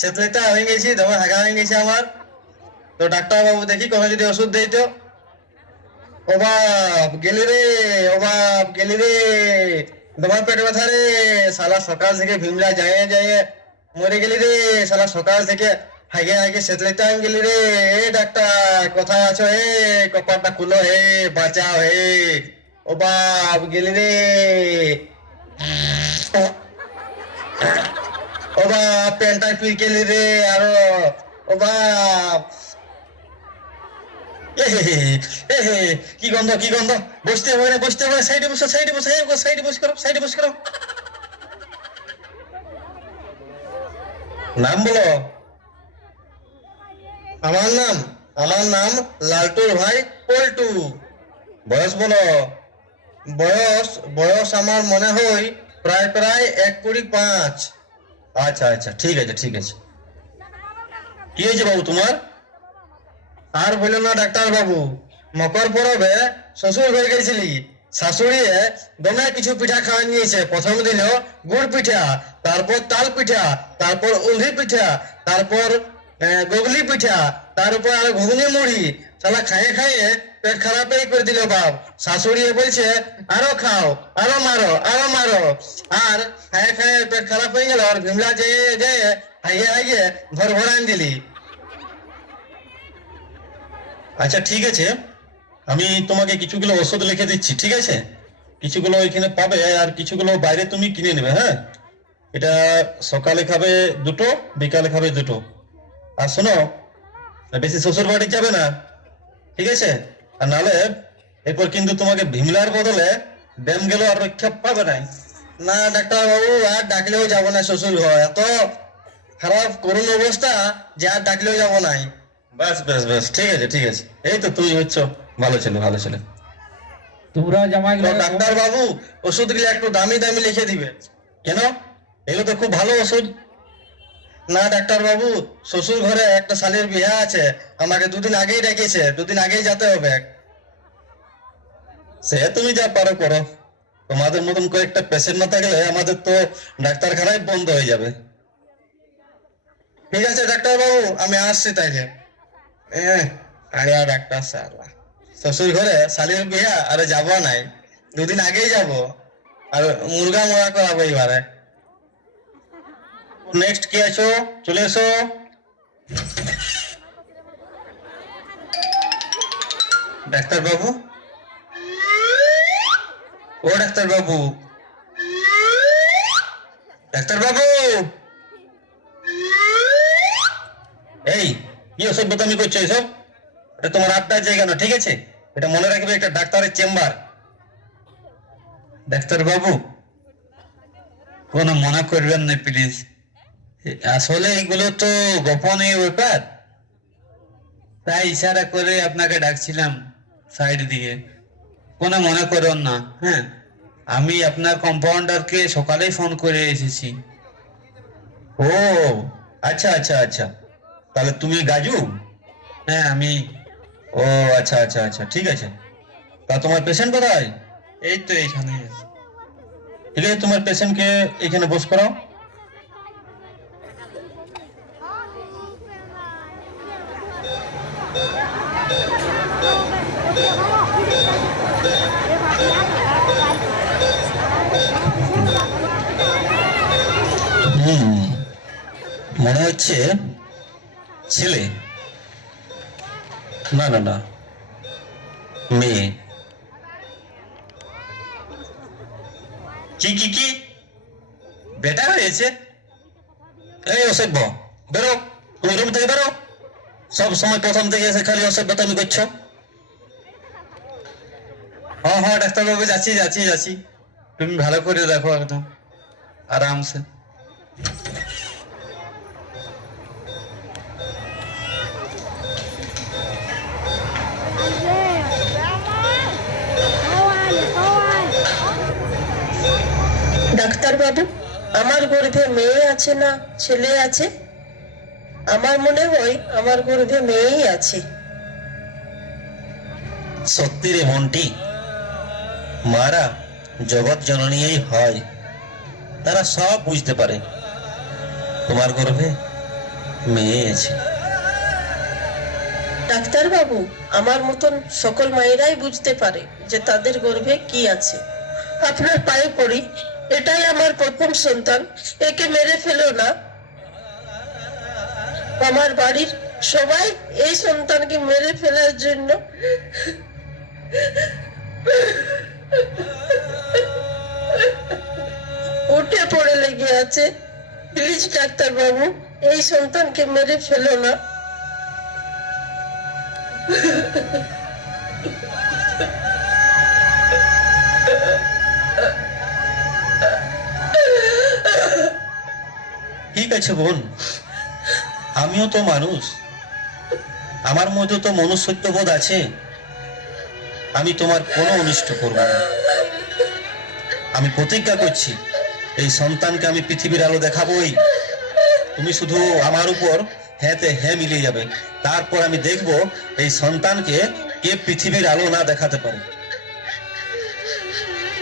সেতলেটা হয়ে গেছি, তবে হাগা হয়ে গেছে আমার। তো ডাক্তার বাবু দেখি কোনো যদি ওষুধ দেই তো। ও বাপ গেলি রে, ও বাপ গেলি রে, তোমার পেট ব্যথা রে শালা। সকাল থেকে ভিমলা যায় মরে গেলি রে শালা। সকাল থেকে হাগে সেতলেটা হয়ে গেলি রে। এ ডাক্তার কোথায় আছো? হে কপালটা খুলো, হে বাঁচাও, হে। ও বাপ গেলি রে। ও বাপ প্যান্টটা তুই গেলি রে আরো। ও বাপ কি গন্ধ, কি গন্ধ। বসতে হবে না, বসতে হবে। সাইডে বসো, সাইডে বসো, সাইডে বস করো, সাইডে বস করো। নাম বলো। আমার নাম লালটুর ভাই পল্টু। বয়স বলো। বয়স আমার মনে হয় প্রায় 1.5। আচ্ছা ঠিক আছে। কি হয়েছে বাবু তোমার? আর বললো না ডাক্তার বাবু, মকর পরবে শ্বশুর ঘরে গেছিলি। শাশুড়ি দমে কিছু পিঠা খাওয়া নিয়েছে। প্রথম দিল গুড় পিঠা, তারপর তাল পিঠা, তারপর উলহি পিঠা, তারপর গগলি পিঠা, তার উপর আর ঘুগনি মুড়ি। শালা খাইয়ে পেট খারাপই করে দিল বাপ। শাশুড়ি বলছে আরো খাও, আরো মারো। আর খাইয়ে পেট খারাপ হয়ে গেল। আর ভিমলা যেয়ে হাইয়ে ঘর ভরান দিলি। আচ্ছা ঠিক আছে, আমি তোমাকে কিছুগুলো ওষুধ লিখে দিচ্ছি, ঠিক আছে? কিছুগুলো এখানে পাবে, আর কিছুগুলো বাইরে তুমি কিনে নেবে। হ্যাঁ, এটা সকালে খাবে 2টো, বিকালে খাবে 2টো। আর শোনো, বেশি শ্বশুর বাড়ি যাবে না, ঠিক আছে? আর নাহলে এরপর কিন্তু তোমাকে ভিমলার বদলে ব্যায়াম গেল আর রক্ষা পাবে নাই। না ডাক্তার বাবু, আর ডাকলেও যাবো না শ্বশুর ঘর। এত খারাপ করুণ অবস্থা যে আর ডাকলেও যাবো নাই। বাস ঠিক আছে। এই তো তুমি হচ্ছ ভালো ছেলে। তোমরা জামাই তো ডাক্তার বাবু, ওষুধগুলো একটু দামি লিখে দিবে। কেন? এগুলো তো খুব ভালো ওষুধ। না ডাক্তার বাবু, শ্বশুর ঘরে একটা শালীর বিয়ে আছে, আমাকে 2 দিন আগেই ডেকেছে, 2 দিন আগেই যেতে হবে। সে তুমি যা পারো করো। তোমাদের মতন কয়েকটা পেশেন্ট না থাকলে আমাদের তো ডাক্তারখানাই বন্ধ হয়ে যাবে। ঠিক আছে ডাক্তার বাবু, আমি আসছি তাইলে। ডাক্তার সালা, শ্বশুর ঘরে শালীর বিয়া আরে যাবো নাই, 2 দিন আগেই যাব। আর মুরগা মোড়া করাবো এবারে। নেক্সট কি আছো? চলে এসো। ডাক্তার বাবু, ও ডাক্তার বাবু, এই কি অসভ্যতামি করছো এসব? এটা তোমার আড্ডার জায়গা না, ঠিক আছে? এটা মনে রাখবে, একটা ডাক্তারের চেম্বার। ডাক্তার বাবু, কোনো মনে করবেন না প্লিজ। আসলে এগুলো তো গোপনীয় ব্যাপার, তাই ইশারা করে আপনাকে ডাকছিলাম সাইড দিয়ে। কোনো মনে করুন না। হ্যাঁ, আমি আপনার কম্পাউন্ডারকে সকালেই ফোন করে এসেছি। ও আচ্ছা, তাহলে তুমি গাজু? হ্যাঁ আমি। ও আচ্ছা, ঠিক আছে। তা তোমার পেশেন্ট কোথায়? এই তো এইখানে। ঠিক আছে, তোমার পেশেন্টকে এখানে বস করাও। মনে হচ্ছে ছেলে। না, মেয়ে। কি বেটা হয়েছে? এই অসভ্য, বেরো, তুমি রুম থেকে বেরো। সব সময় প্রথম থেকে এসে খালি অসভ্যতামি করছো। হ্যাঁ ডাক্তারবাবু, যাচ্ছি যাচ্ছি যাচ্ছি। তুমি ভালো করে দেখো একদম আরামসে। ডাক্তার বাবু, আমার গর্ভে মেয়ে আছে না ছেলে আছে? আমার মনে হয় আমার গর্ভে মেয়েই আছে। সত্যি রে মন্টি, মারা জগৎ জননীই হয়, তারা সব বুঝতে পারে। তোমার গর্ভে মেয়ে আছে। ডাক্তার বাবু, আমার মতন সকল মায়েরাই বুঝতে পারে যে তাদের গর্ভে কি আছে। আপনার পায়ে পড়ি, এটাই আমার প্রথম সন্তান, একে মেরে ফেলো না। আমার বাড়ির সবাই এই সন্তানকে মেরে ফেলার জন্য উঠে পড়ে লেগে আছে। প্লিজ ডাক্তার বাবু, এই সন্তানকে মেরে ফেলো না। ঠিক আছে বোন, আমিও তো মানুষ, আমার মধ্যে তো মনুষ্যত্ববোধ আছে। আমি তোমার কোনো অনিষ্ট করব না। আমি প্রতিজ্ঞা করছি, এই সন্তানকে আমি পৃথিবীর আলো দেখাবই। তুমি শুধু আমার উপর হ্যাঁতে হ্যাঁ মিলিয়ে যাবে, তারপর আমি দেখব এই সন্তানকে কে পৃথিবীর আলো না দেখাতে পারে।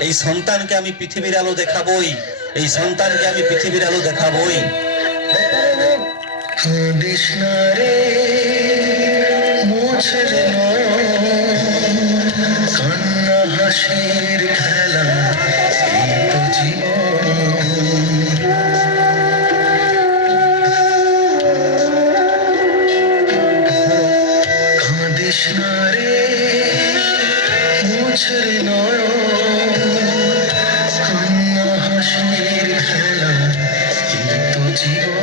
এই সন্তানকে আমি পৃথিবীর আলো দেখাবই, এই সন্তানকে আমি পৃথিবীর আলো দেখাবই। কান্না হাসির খেলা, এই তো জীবন। কাঁদিস না রে মুছের নয়ন, কান্না হাসির খেলা, এই তো জীবন।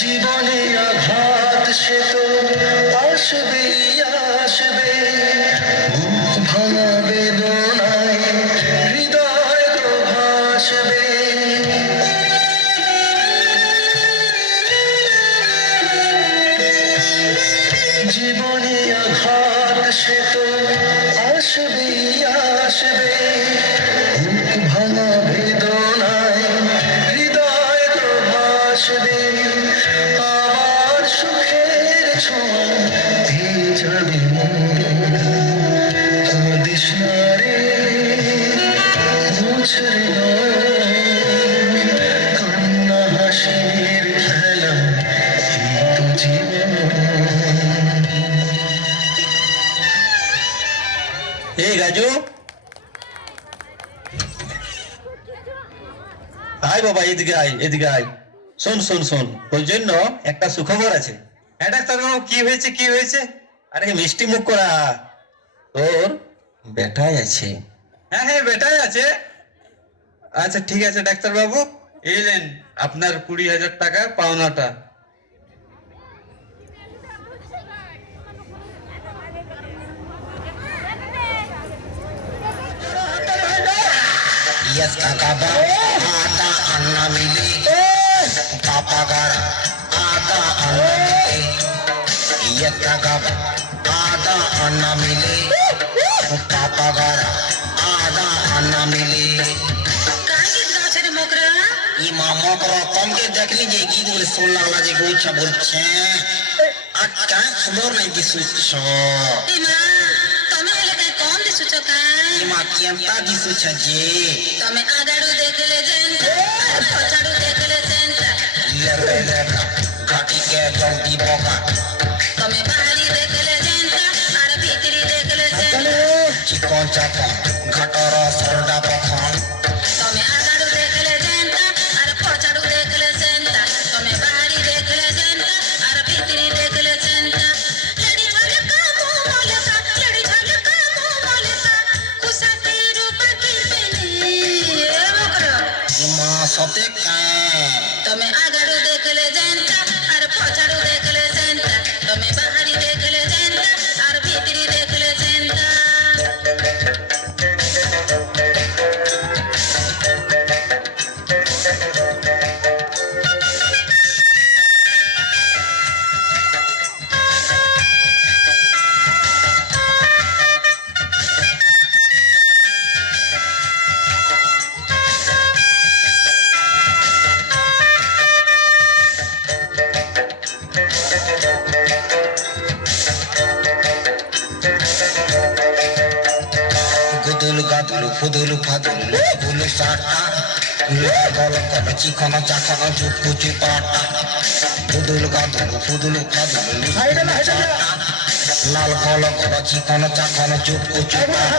জীবনে আঘাত সে তো আসবেই আসবে, বুক ভাঙা বেদনায় হৃদয় তো ভাসবে। জীবনে আঘাত সে তো আসবেই আসবে, বুক ভাঙা বেদনায় হৃদয় তো ভাসবে। আবার সুখের ছোঁয়া পেয়ে যাবে মন। কাঁদিস না রে মুছের নয়ন, কান্না হাসির খেলা, এই তো জীবন। এই রাজু, আয় বাবা, এদিকে আয়, এদিকে আয়। শোন শোন শোন, তোর জন্য একটা সুখবর আছে। হ্যাঁ ডাক্তারবাবু, কি হয়েছে কি হয়েছে? আরে মিষ্টি মুখ করা, তোর বেটাই আছে। হ্যাঁ হ্যাঁ, বেটাই আছে। আচ্ছা ঠিক আছে ডাক্তারবাবু, এই নেন আপনার 20,000 টাকা পাওনাটা। Yes, kakaba, ada anna mili. Papa gara, ada anna mili. Yes, kakaba, ada anna mili. Papa gara, ada anna mili. মামা প্রথমকে দেখলি যে কি বলে শুনলাম না যে গোইছা বলছে আর কাজ খবর নাই দিশুছ તમે એટલે કઈ કોણ દિસુ છો કાંઈ? মা কেমতা দিশুছ যে તમે આગાડું દેખલે જેન્ટા, પછાડું દેખલે જેન્ટા, লেবে লেবে ঘাটিকে জলদি বকা તમે બહારી દેખલે જેન્ટા, আর ভিতরি দেখলে যেন্টা, চিকন চাকন ঘাটর সরডা পখন તમે આગાડું દેખલે જેન્ટા, আর પછાડું દેખલે જેન્ટા, તમે બહારી દેખલે જેન્ટા, আর ভিতরি দেখলে যেন্টা। લડી ઝલકા મું મોલકા, લડી ઝલકા મું મોલકા, કુસાતી રૂપ કી બેને সতে কাম તમે આગળ દેખલે જનતા আর પછાડુ દેખલે જનતા તમે બહારી દેખલે જનતા আর ભીતરી દેખલે જનતા গুদুল গাদুল ফুদুল ফাদুল ফুল সাটা গল কল চিকন চাকন চুপকুচি পাটা গুদুল গাদুল ফুদুল ফাদুল লাল গল কল চিকন চাকন চুপকুচি পাটা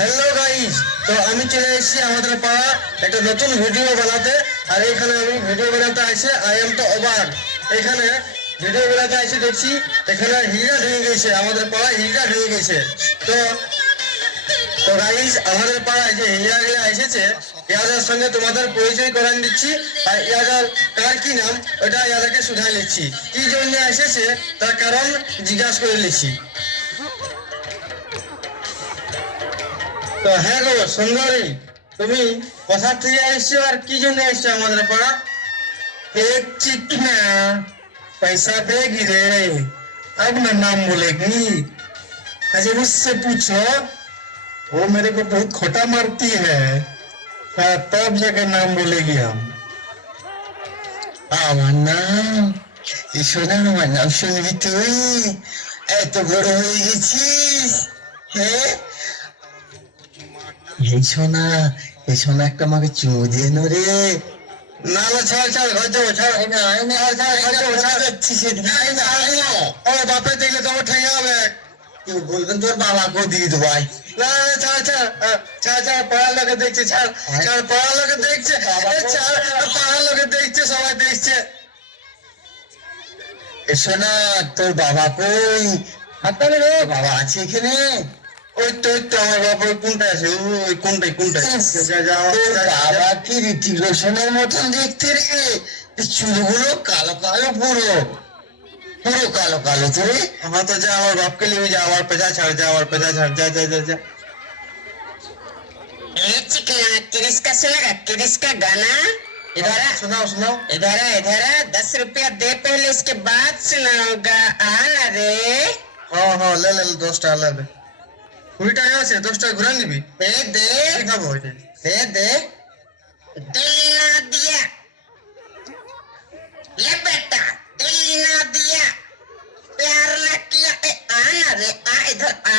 হ্যালো গাইস, তো আমি চলে এসেছি আমাদের পাড়া একটা নতুন ভিডিও বানাতে। আর এখানে আমি ভিডিও বানাতে আসে আই এম তো অবাক। এখানে ভিডিও বানাতে আসে দেখছি এখানে হিজড়া ঢুকে গেছে, আমাদের পাড়ায় হিজড়া ঢুকে গেছে। তো তো গাইস, আমাদের পাড়ায় যে হিজড়াগুলো এসেছে ইয়াদের সঙ্গে তোমাদের পরিচয় করান দিচ্ছি। আর ইয়াদের কার কি নাম ওটা ইয়াদেরকে শুধাই নিচ্ছি, কি জন্য এসেছে তার কারণ জিজ্ঞাসা করে নিচ্ছি। তো হ্যাঁ গো সুন্দরী, তুমি কোথা থেকে এসছো আর কি জন্য এসছো আমাদের পাড়া? एक चिकना पैसा देगी रे, अब ना नाम बोलेगी। अच्छा उससे पूछो, वो मेरे को बहुत खोटा मारती है, तब जाकर नाम बोलेगी हम। আমার নাম শোনা, আমার নাম শুনবি তুই? এত বড় হয়ে গেছিস, হ্যাঁ? এই সোনা, এই সোনা একটা আমাকে চুমু দিয়ে নো রে। না না ছাড় ছাড়, ঘর যাবো, ছাড় বাপে দেখলে তোমার ঠেঙে হবে। কেউ বলবেন তোর বাবাকেও দিয়ে দেবো। না না ছাড় ছাড় ছাড় ছাড়, পাড়ার লোকে দেখছে, ছাড় ছাড়, পাড়ার লোকে দেখছে, ছাড়, পাড়ার লোকে দেখছে, সবাই দেখছে। এসো না, তোর বাবা কই? বাবা আছে এখানে? ওই তো ওই তো আমার বাবা, ওই কোনটা আছে, ওই কোনটাই কোনটাই। বাবা কি ঋতিক রোশনের মতন দেখতে রে, চুলগুলো কালো কালো, পুরো পুরো কালো কালো। তুই আমার তো যা, আমার বাপকে নিয়ে যা, আমার পেঁচা ছাড়, যা আমার পেঁচা ছাড়, যা যা যা যা। किरिस का सुनेगा, किरिस का गाना? इधर सुनाओ सुनाओ। इधर इधर 10 रुपया दे पहले, उसके बाद सुनाऊंगा। आना रे। হ্যাঁ হ্যাঁ, লে লে 10 টাকা লে দে। 20 টাকা আছে, 10 টাকা ঘুরে নিবি। दे दे খাবো ওইটা। दे दे। दिल ना दिया, ले बेटा, दिल ना दिया, प्यार ना किया। आना रे, आ इधर, आ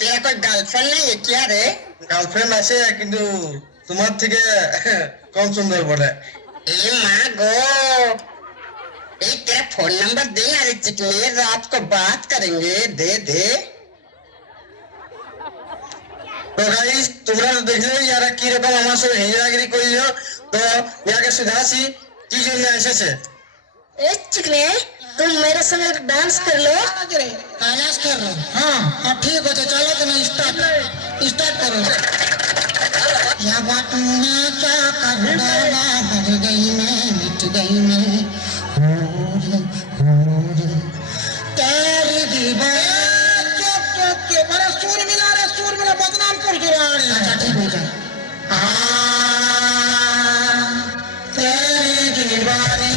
तेरा कोई गर्लफ्रेंड नहीं है क्या रे? গার্লফ্রেন্ড আছে কিন্তু তোমার থেকে কম সুন্দর বলে। ए माँ गो, ए तेरा फोन नंबर दे ना रे चिकने, रात को बात करेंगे। दे दे। তো গাইস, তোমরা তো দেখলে ইয়ারা কি রকম আমার সঙ্গে হিজড়াগিরি করলো। তো ইয়াকে শুধাছি কি জন্য এসেছে। ए चिकने, तुम मेरे संग डांस कर लो। डांस कर रहे? हाँ ठीक है, चलो तुम स्टार्ट करो। या बात तुमने क्या कर डाला, मर गई मैं, मिट गई मैं, तेरी दीवार। मेरा सुर मिला रे, सुर मिला, बदनाम कर दो। अच्छा ठीक हो जाए। तेरी दीवानी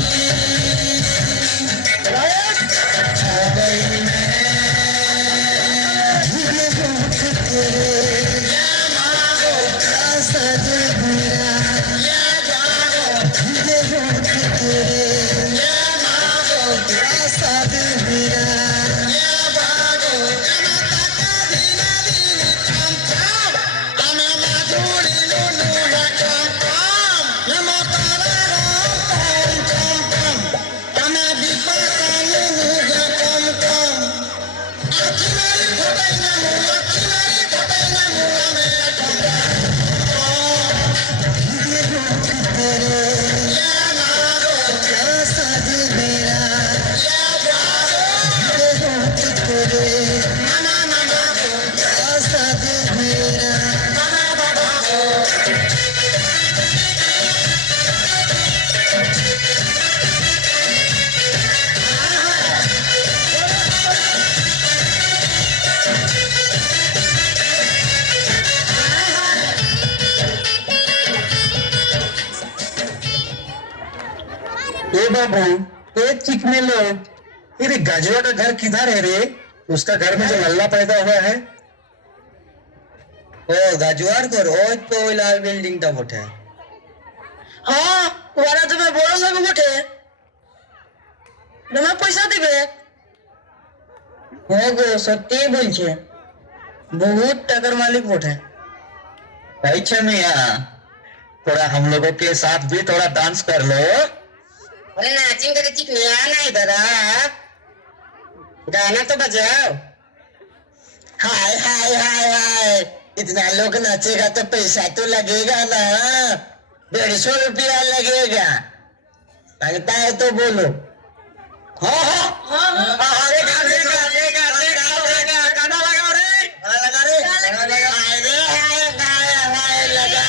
बाबू एक चिकने लोग, ये गजवा का घर किधर है रे? उसका घर में जो लल्ला पैदा हुआ है। ও গাজুয়ার ঘর, ওই তো ওই লাল বিল্ডিংটা বটে। হ্যাঁ, ওরা তুমি বড় লোক বটে, তুমি পয়সা দিবে। ও গো সত্যি বলছে, বহুত টাকার মালিক বটে। अच्छा मियाँ, थोड़ा हम लोगों के साथ भी थोड़ा डांस कर लो। अरे नाचिंग करे चिक मिया ना इधर आ, गाना तो बजाओ। हाय हाय हाय हाय, इतना लोग नाचेगा तो पैसा तो लगेगा ना, 150 रुपया लगेगा। लगता है तो बोलो। हाँ हाँ हाँ हाँ, अरे गाना लगाओ रे, गाना लगाओ रे, गाना लगा रे, गाना लगा, हाय रे हाय हाय हाय लगा।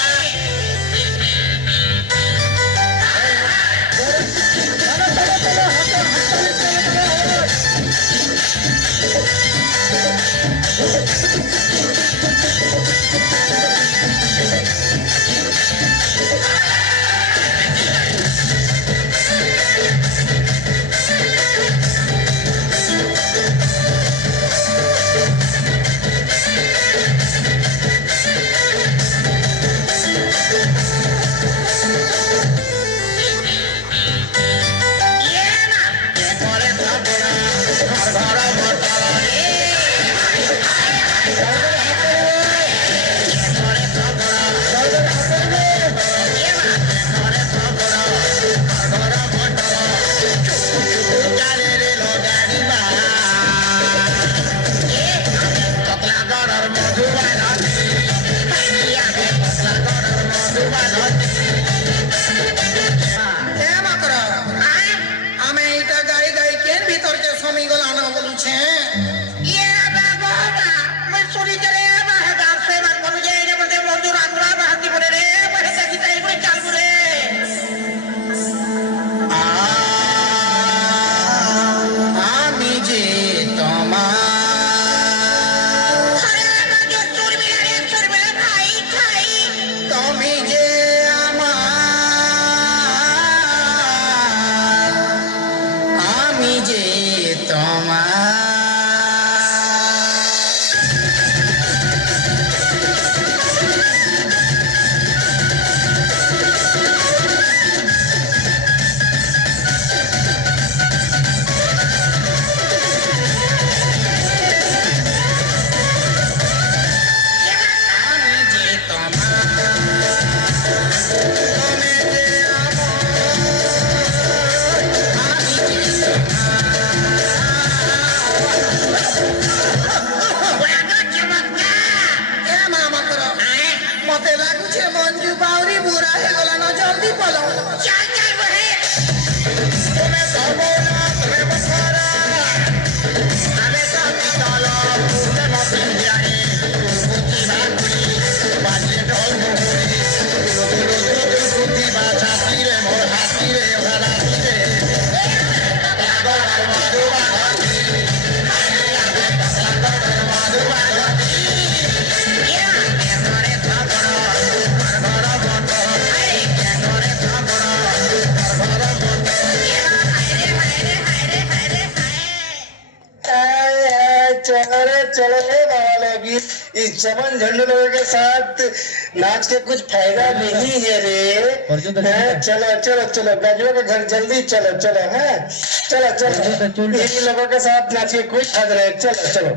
चलो इस चमन झंडू लोगों के साथ नाच के कुछ फायदा नहीं है रे। चलो चलो चलो गजवा के घर जल्दी चलो चलो है, चलो चलो इन लोगों के साथ नाच के कुछ फायदा नहीं। चलो चलो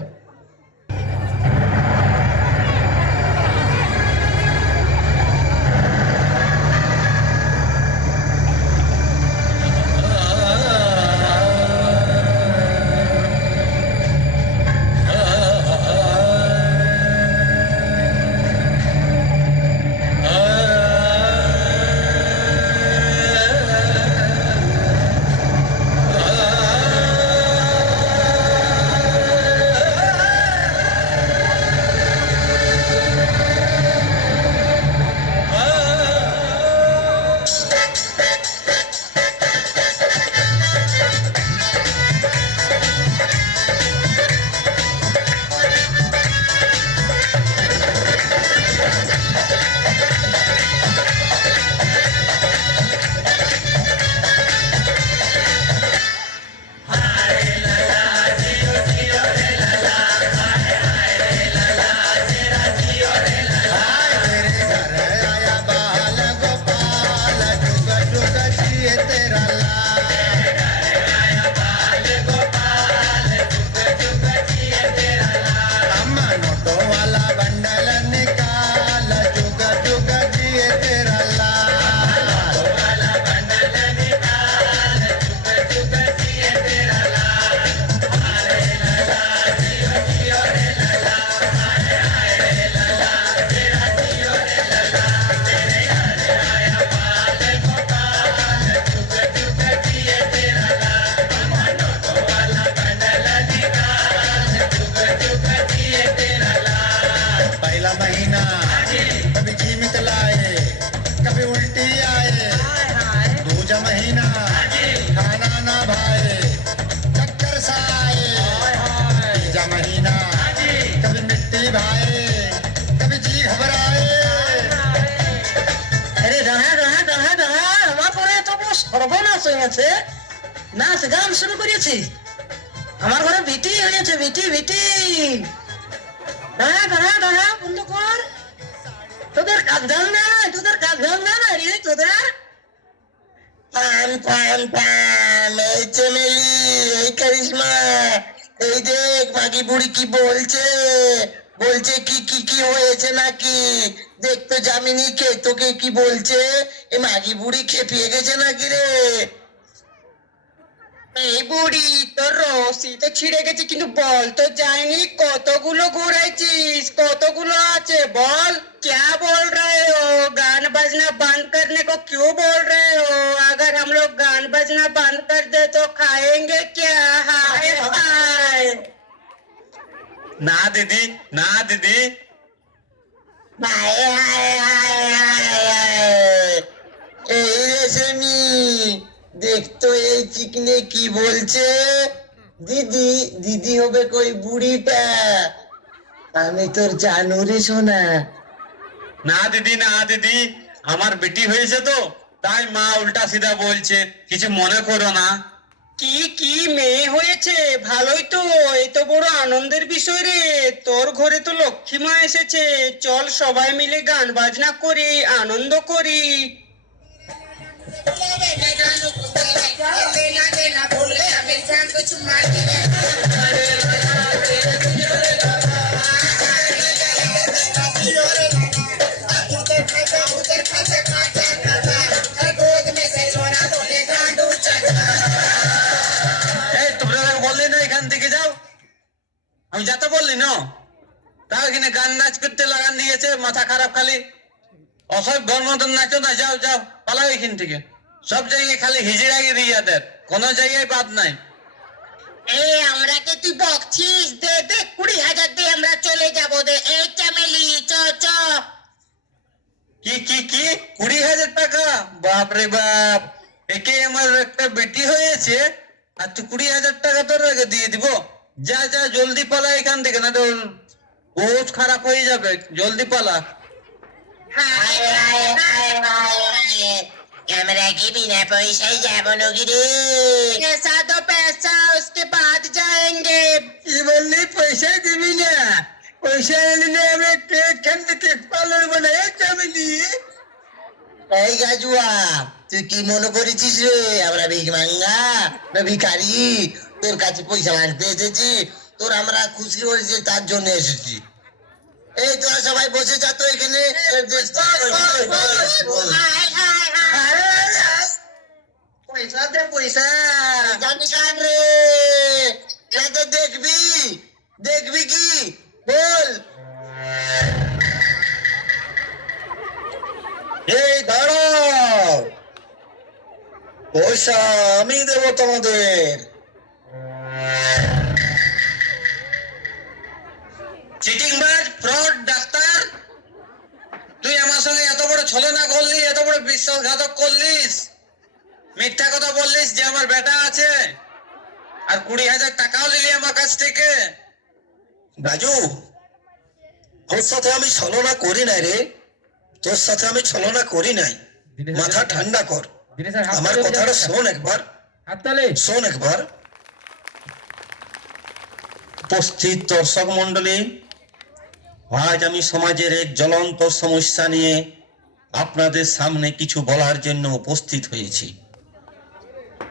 সর্বনাশ হয়েছে, নাচ গান শুরু করেছি। আমার ঘরে বিটি হয়েছে, বিটি বিটি। দাঁড়া দাঁড়া দাঁড়া, বন্ধ কর। তোদের কাজ ধান নাই, তোদের কাজ ধান না রে তোদের। পান পান পান, এই চেমেলি, এই কারিশমা, এই দেখ মাগি বুড়ি কি বলছে, বলছে কি কি কি হয়েছে নাকি, দেখ তো জামিনি কে তোকে কি বলছে, এই মাগি বুড়ি খেপিয়ে গেছে নাকি রে। এই বুড়ি, তোর রশি তো ছিঁড়ে গেছে, কিন্তু বল তো যায়নি কতগুলো ঘুরাইছিস, কতগুলো আছে বল। क्या बोल रहे हो? गान बजना बंद करने को क्यों बोल रहे हो? अगर हम लोग गान बजना बंद कर दे तो खाएंगे क्या? हाय हाय। না দিদি, না দিদি। হায় হায় হায় হায় হায়। এই রেশমি, দেখ তো এই চিকনে কি বলছে। দিদি দিদি হবে কই বুড়িটা, আমি তোর জানু রে সোনা। না দিদি, না দিদি, আমার বেটি হয়েছে তো তাই মা উল্টা সিধা বলছে, কিছু মনে করো না। কি কি মেয়ে হয়েছে, ভালোই তো, এই তো বড় আনন্দের বিষয় রে। তোর ঘরে তো লক্ষ্মী মা এসেছে, চল সবাই মিলে গান বাজনা করি, আনন্দ করি। এই তোমরা বললি না এখান থেকে যাও, আমি যাতে বললি না, তাও এখানে গান নাচ করতে লাগান দিয়েছে, মাথা খারাপ খালি। অসভ্যর মতন নাচো না, যাও যাও, পালাও এখান থেকে। সব জায়গায় খালি হিজিরাগিরি ইয়াদের, কোনো জায়গায় বাদ নাই। এই আমরা কে তুই বকছিস? দে দে 20,000 দে, আমরা চলে যাব। দে এই চামেলি, চ চ। কি কি কি 20,000 টাকা? বাপ রে বাপ, একে আমার একটা বেটি হয়েছে আর তুই 20,000 টাকা তোর আগে দিয়ে দিব? যা যা জলদি পালা এখান থেকে, না তো বহুত খারাপ হয়ে যাবে, জলদি পালা। হায় হায় হায় হায়, আমরা কি বিনা পয়সায় যাবো নাকি রে? पैसा दो पैसा, उसके बाद जाएंगे। কি বললি পয়সা দিবি না? পয়সা এনে আমরা এখান থেকে পালন বানাই চামিলি। এই গাজুয়া, তুই কি মনে করেছিস রে আমরা ভিক মাঙ্গা না ভিখারি? তোর কাছে পয়সা মানতে এসেছি, তোর আমরা খুশি হয়েছে তার জন্য এসেছি। এই তোরা সবাই বসে যা তো এখানে। हाय हाय हाय, পয়সা দে পয়সা, জানিস রে না তো দেখবি, দেখবি কি বল। এই দাঁড়াও, পয়সা আমি দেবো তোমাদের। চিটিংবাজ, ফ্রড, ডাক্তার, তুই আমার সঙ্গে এত বড় ছলনা করলি, এত বড় বিশ্বাসঘাতক করলিস, মিথ্যা কথা বললিস যে আমার বেটা আছে, আর 20,000 টাকাও নিলি আমার কাছ থেকে। রাজু, তোর সাথে আমি ছলনা করি নাই রে, তোর সাথে আমি ছলনা করি নাই। মাথা ঠান্ডা কর, আমার কথাটা শোন একবার, শোন একবার। উপস্থিত দর্শক মন্ডলী, আজ আমি সমাজের এক জ্বলন্ত সমস্যা নিয়ে আপনাদের সামনে কিছু বলার জন্য উপস্থিত হয়েছি।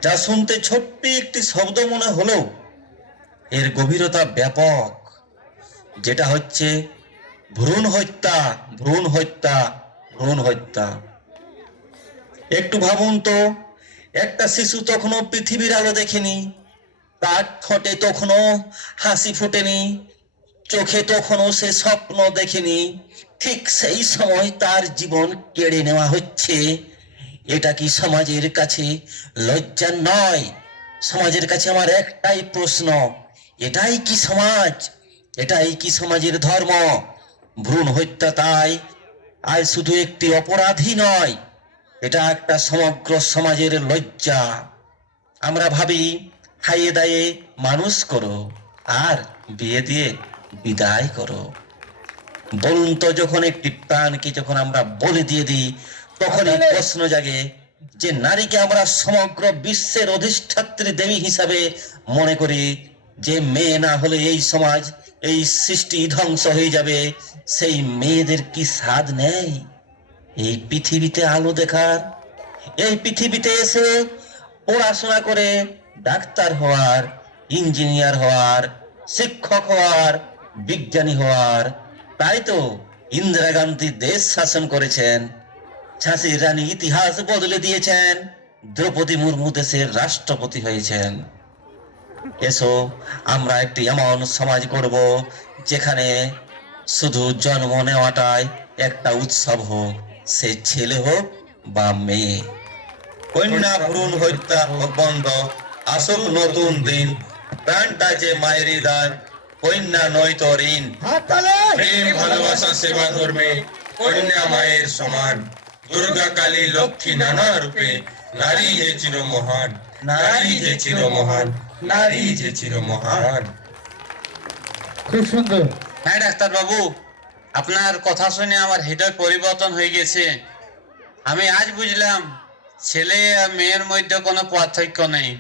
যা শুনতে ছোট্ট একটি শব্দ মনে হলেও এর গভীরতা ব্যাপক, যেটা হচ্ছে ভ্রূণ হত্যা, ভ্রূণ হত্যা, ভ্রূণ হত্যা। একটু ভাবুন তো, একটা শিশু তখনও পৃথিবীর আলো দেখেনি, তার ঠোঁটে তখনও হাসি ফোটেনি, চোখে তখনও সে স্বপ্ন দেখেনি, ঠিক সেই সময় তার জীবন কেড়ে নেওয়া হচ্ছে। এটা কি সমাজের কাছে লজ্জা নয়? সমাজের কাছে আমার একটাই প্রশ্ন, এটাই কি সমাজ? এটাই কি সমাজের ধর্ম? ভ্রূণ হত্যা তাই আজ শুধু একটি অপরাধী নয়, এটা একটা সমগ্র সমাজের লজ্জা। আমরা ভাবি খাইয়ে দাইয়ে মানুষ করো আর বিয়ে দিয়ে বিদায় করো। বলুন তো, যখন একটি প্রাণকে যখন আমরা বলে দিয়ে দিই, তখন এই প্রশ্ন জাগে, যে নারীকে আমরা সমগ্র বিশ্বের অধিষ্ঠাত্রী দেবী হিসাবে মনে করি, যে মেয়ে না হলে এই সমাজ, এই সৃষ্টি ধ্বংস হয়ে যাবে, সেই মেয়েদের কি স্বাদ নেই এই পৃথিবীতে আলো দেখার, এই পৃথিবীতে এসে পড়াশোনা করে ডাক্তার হওয়ার, ইঞ্জিনিয়ার হওয়ার, শিক্ষক হওয়ার, বিজ্ঞানী হওয়ার? তাই তো ইন্দিরা গান্ধী দেশ শাসন করেছেন, ঝাঁসির রানী ইতিহাস বদলে দিয়েছেন, দ্রৌপদী মুর্মু দেশের রাষ্ট্রপতি হয়েছেন। এসো আমরা একটি এমন সমাজ করব যেখানে শুধু জন্ম নেওয়াটাই একটা উৎসব হোক, সে ছেলে হোক বা মেয়ে। কন্যা ভ্রূণ হত্যা হোক বন্ধ, আসুক নতুন দিন, প্রাণটা যে মায়েরই দান, কন্যা নয় তো ঋণ। প্রেম ভালোবাসা সেবা ধর্মে কন্যা মায়ের সমান, দুর্গা কালী লক্ষ্মী নানা রূপে নারী যে চির মহান, নারী যে চির মহান, নারী যে চির মহান। খুব সুন্দর। হ্যাঁ ডাক্তার বাবু, আপনার কথা শুনে আমার হৃদয় পরিবর্তন হয়ে গেছে। আমি আজ বুঝলাম ছেলে আর মেয়ের মধ্যে কোনো পার্থক্য নেই।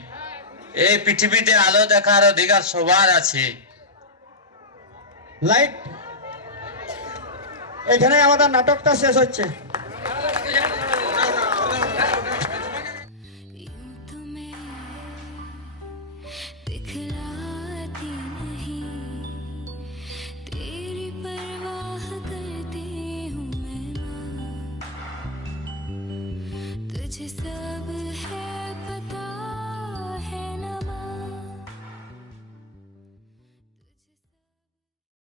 এই পৃথিবীতে আলো দেখার অধিকার সবার আছে। লাইট, এখানে আমাদের নাটকটা শেষ হচ্ছে।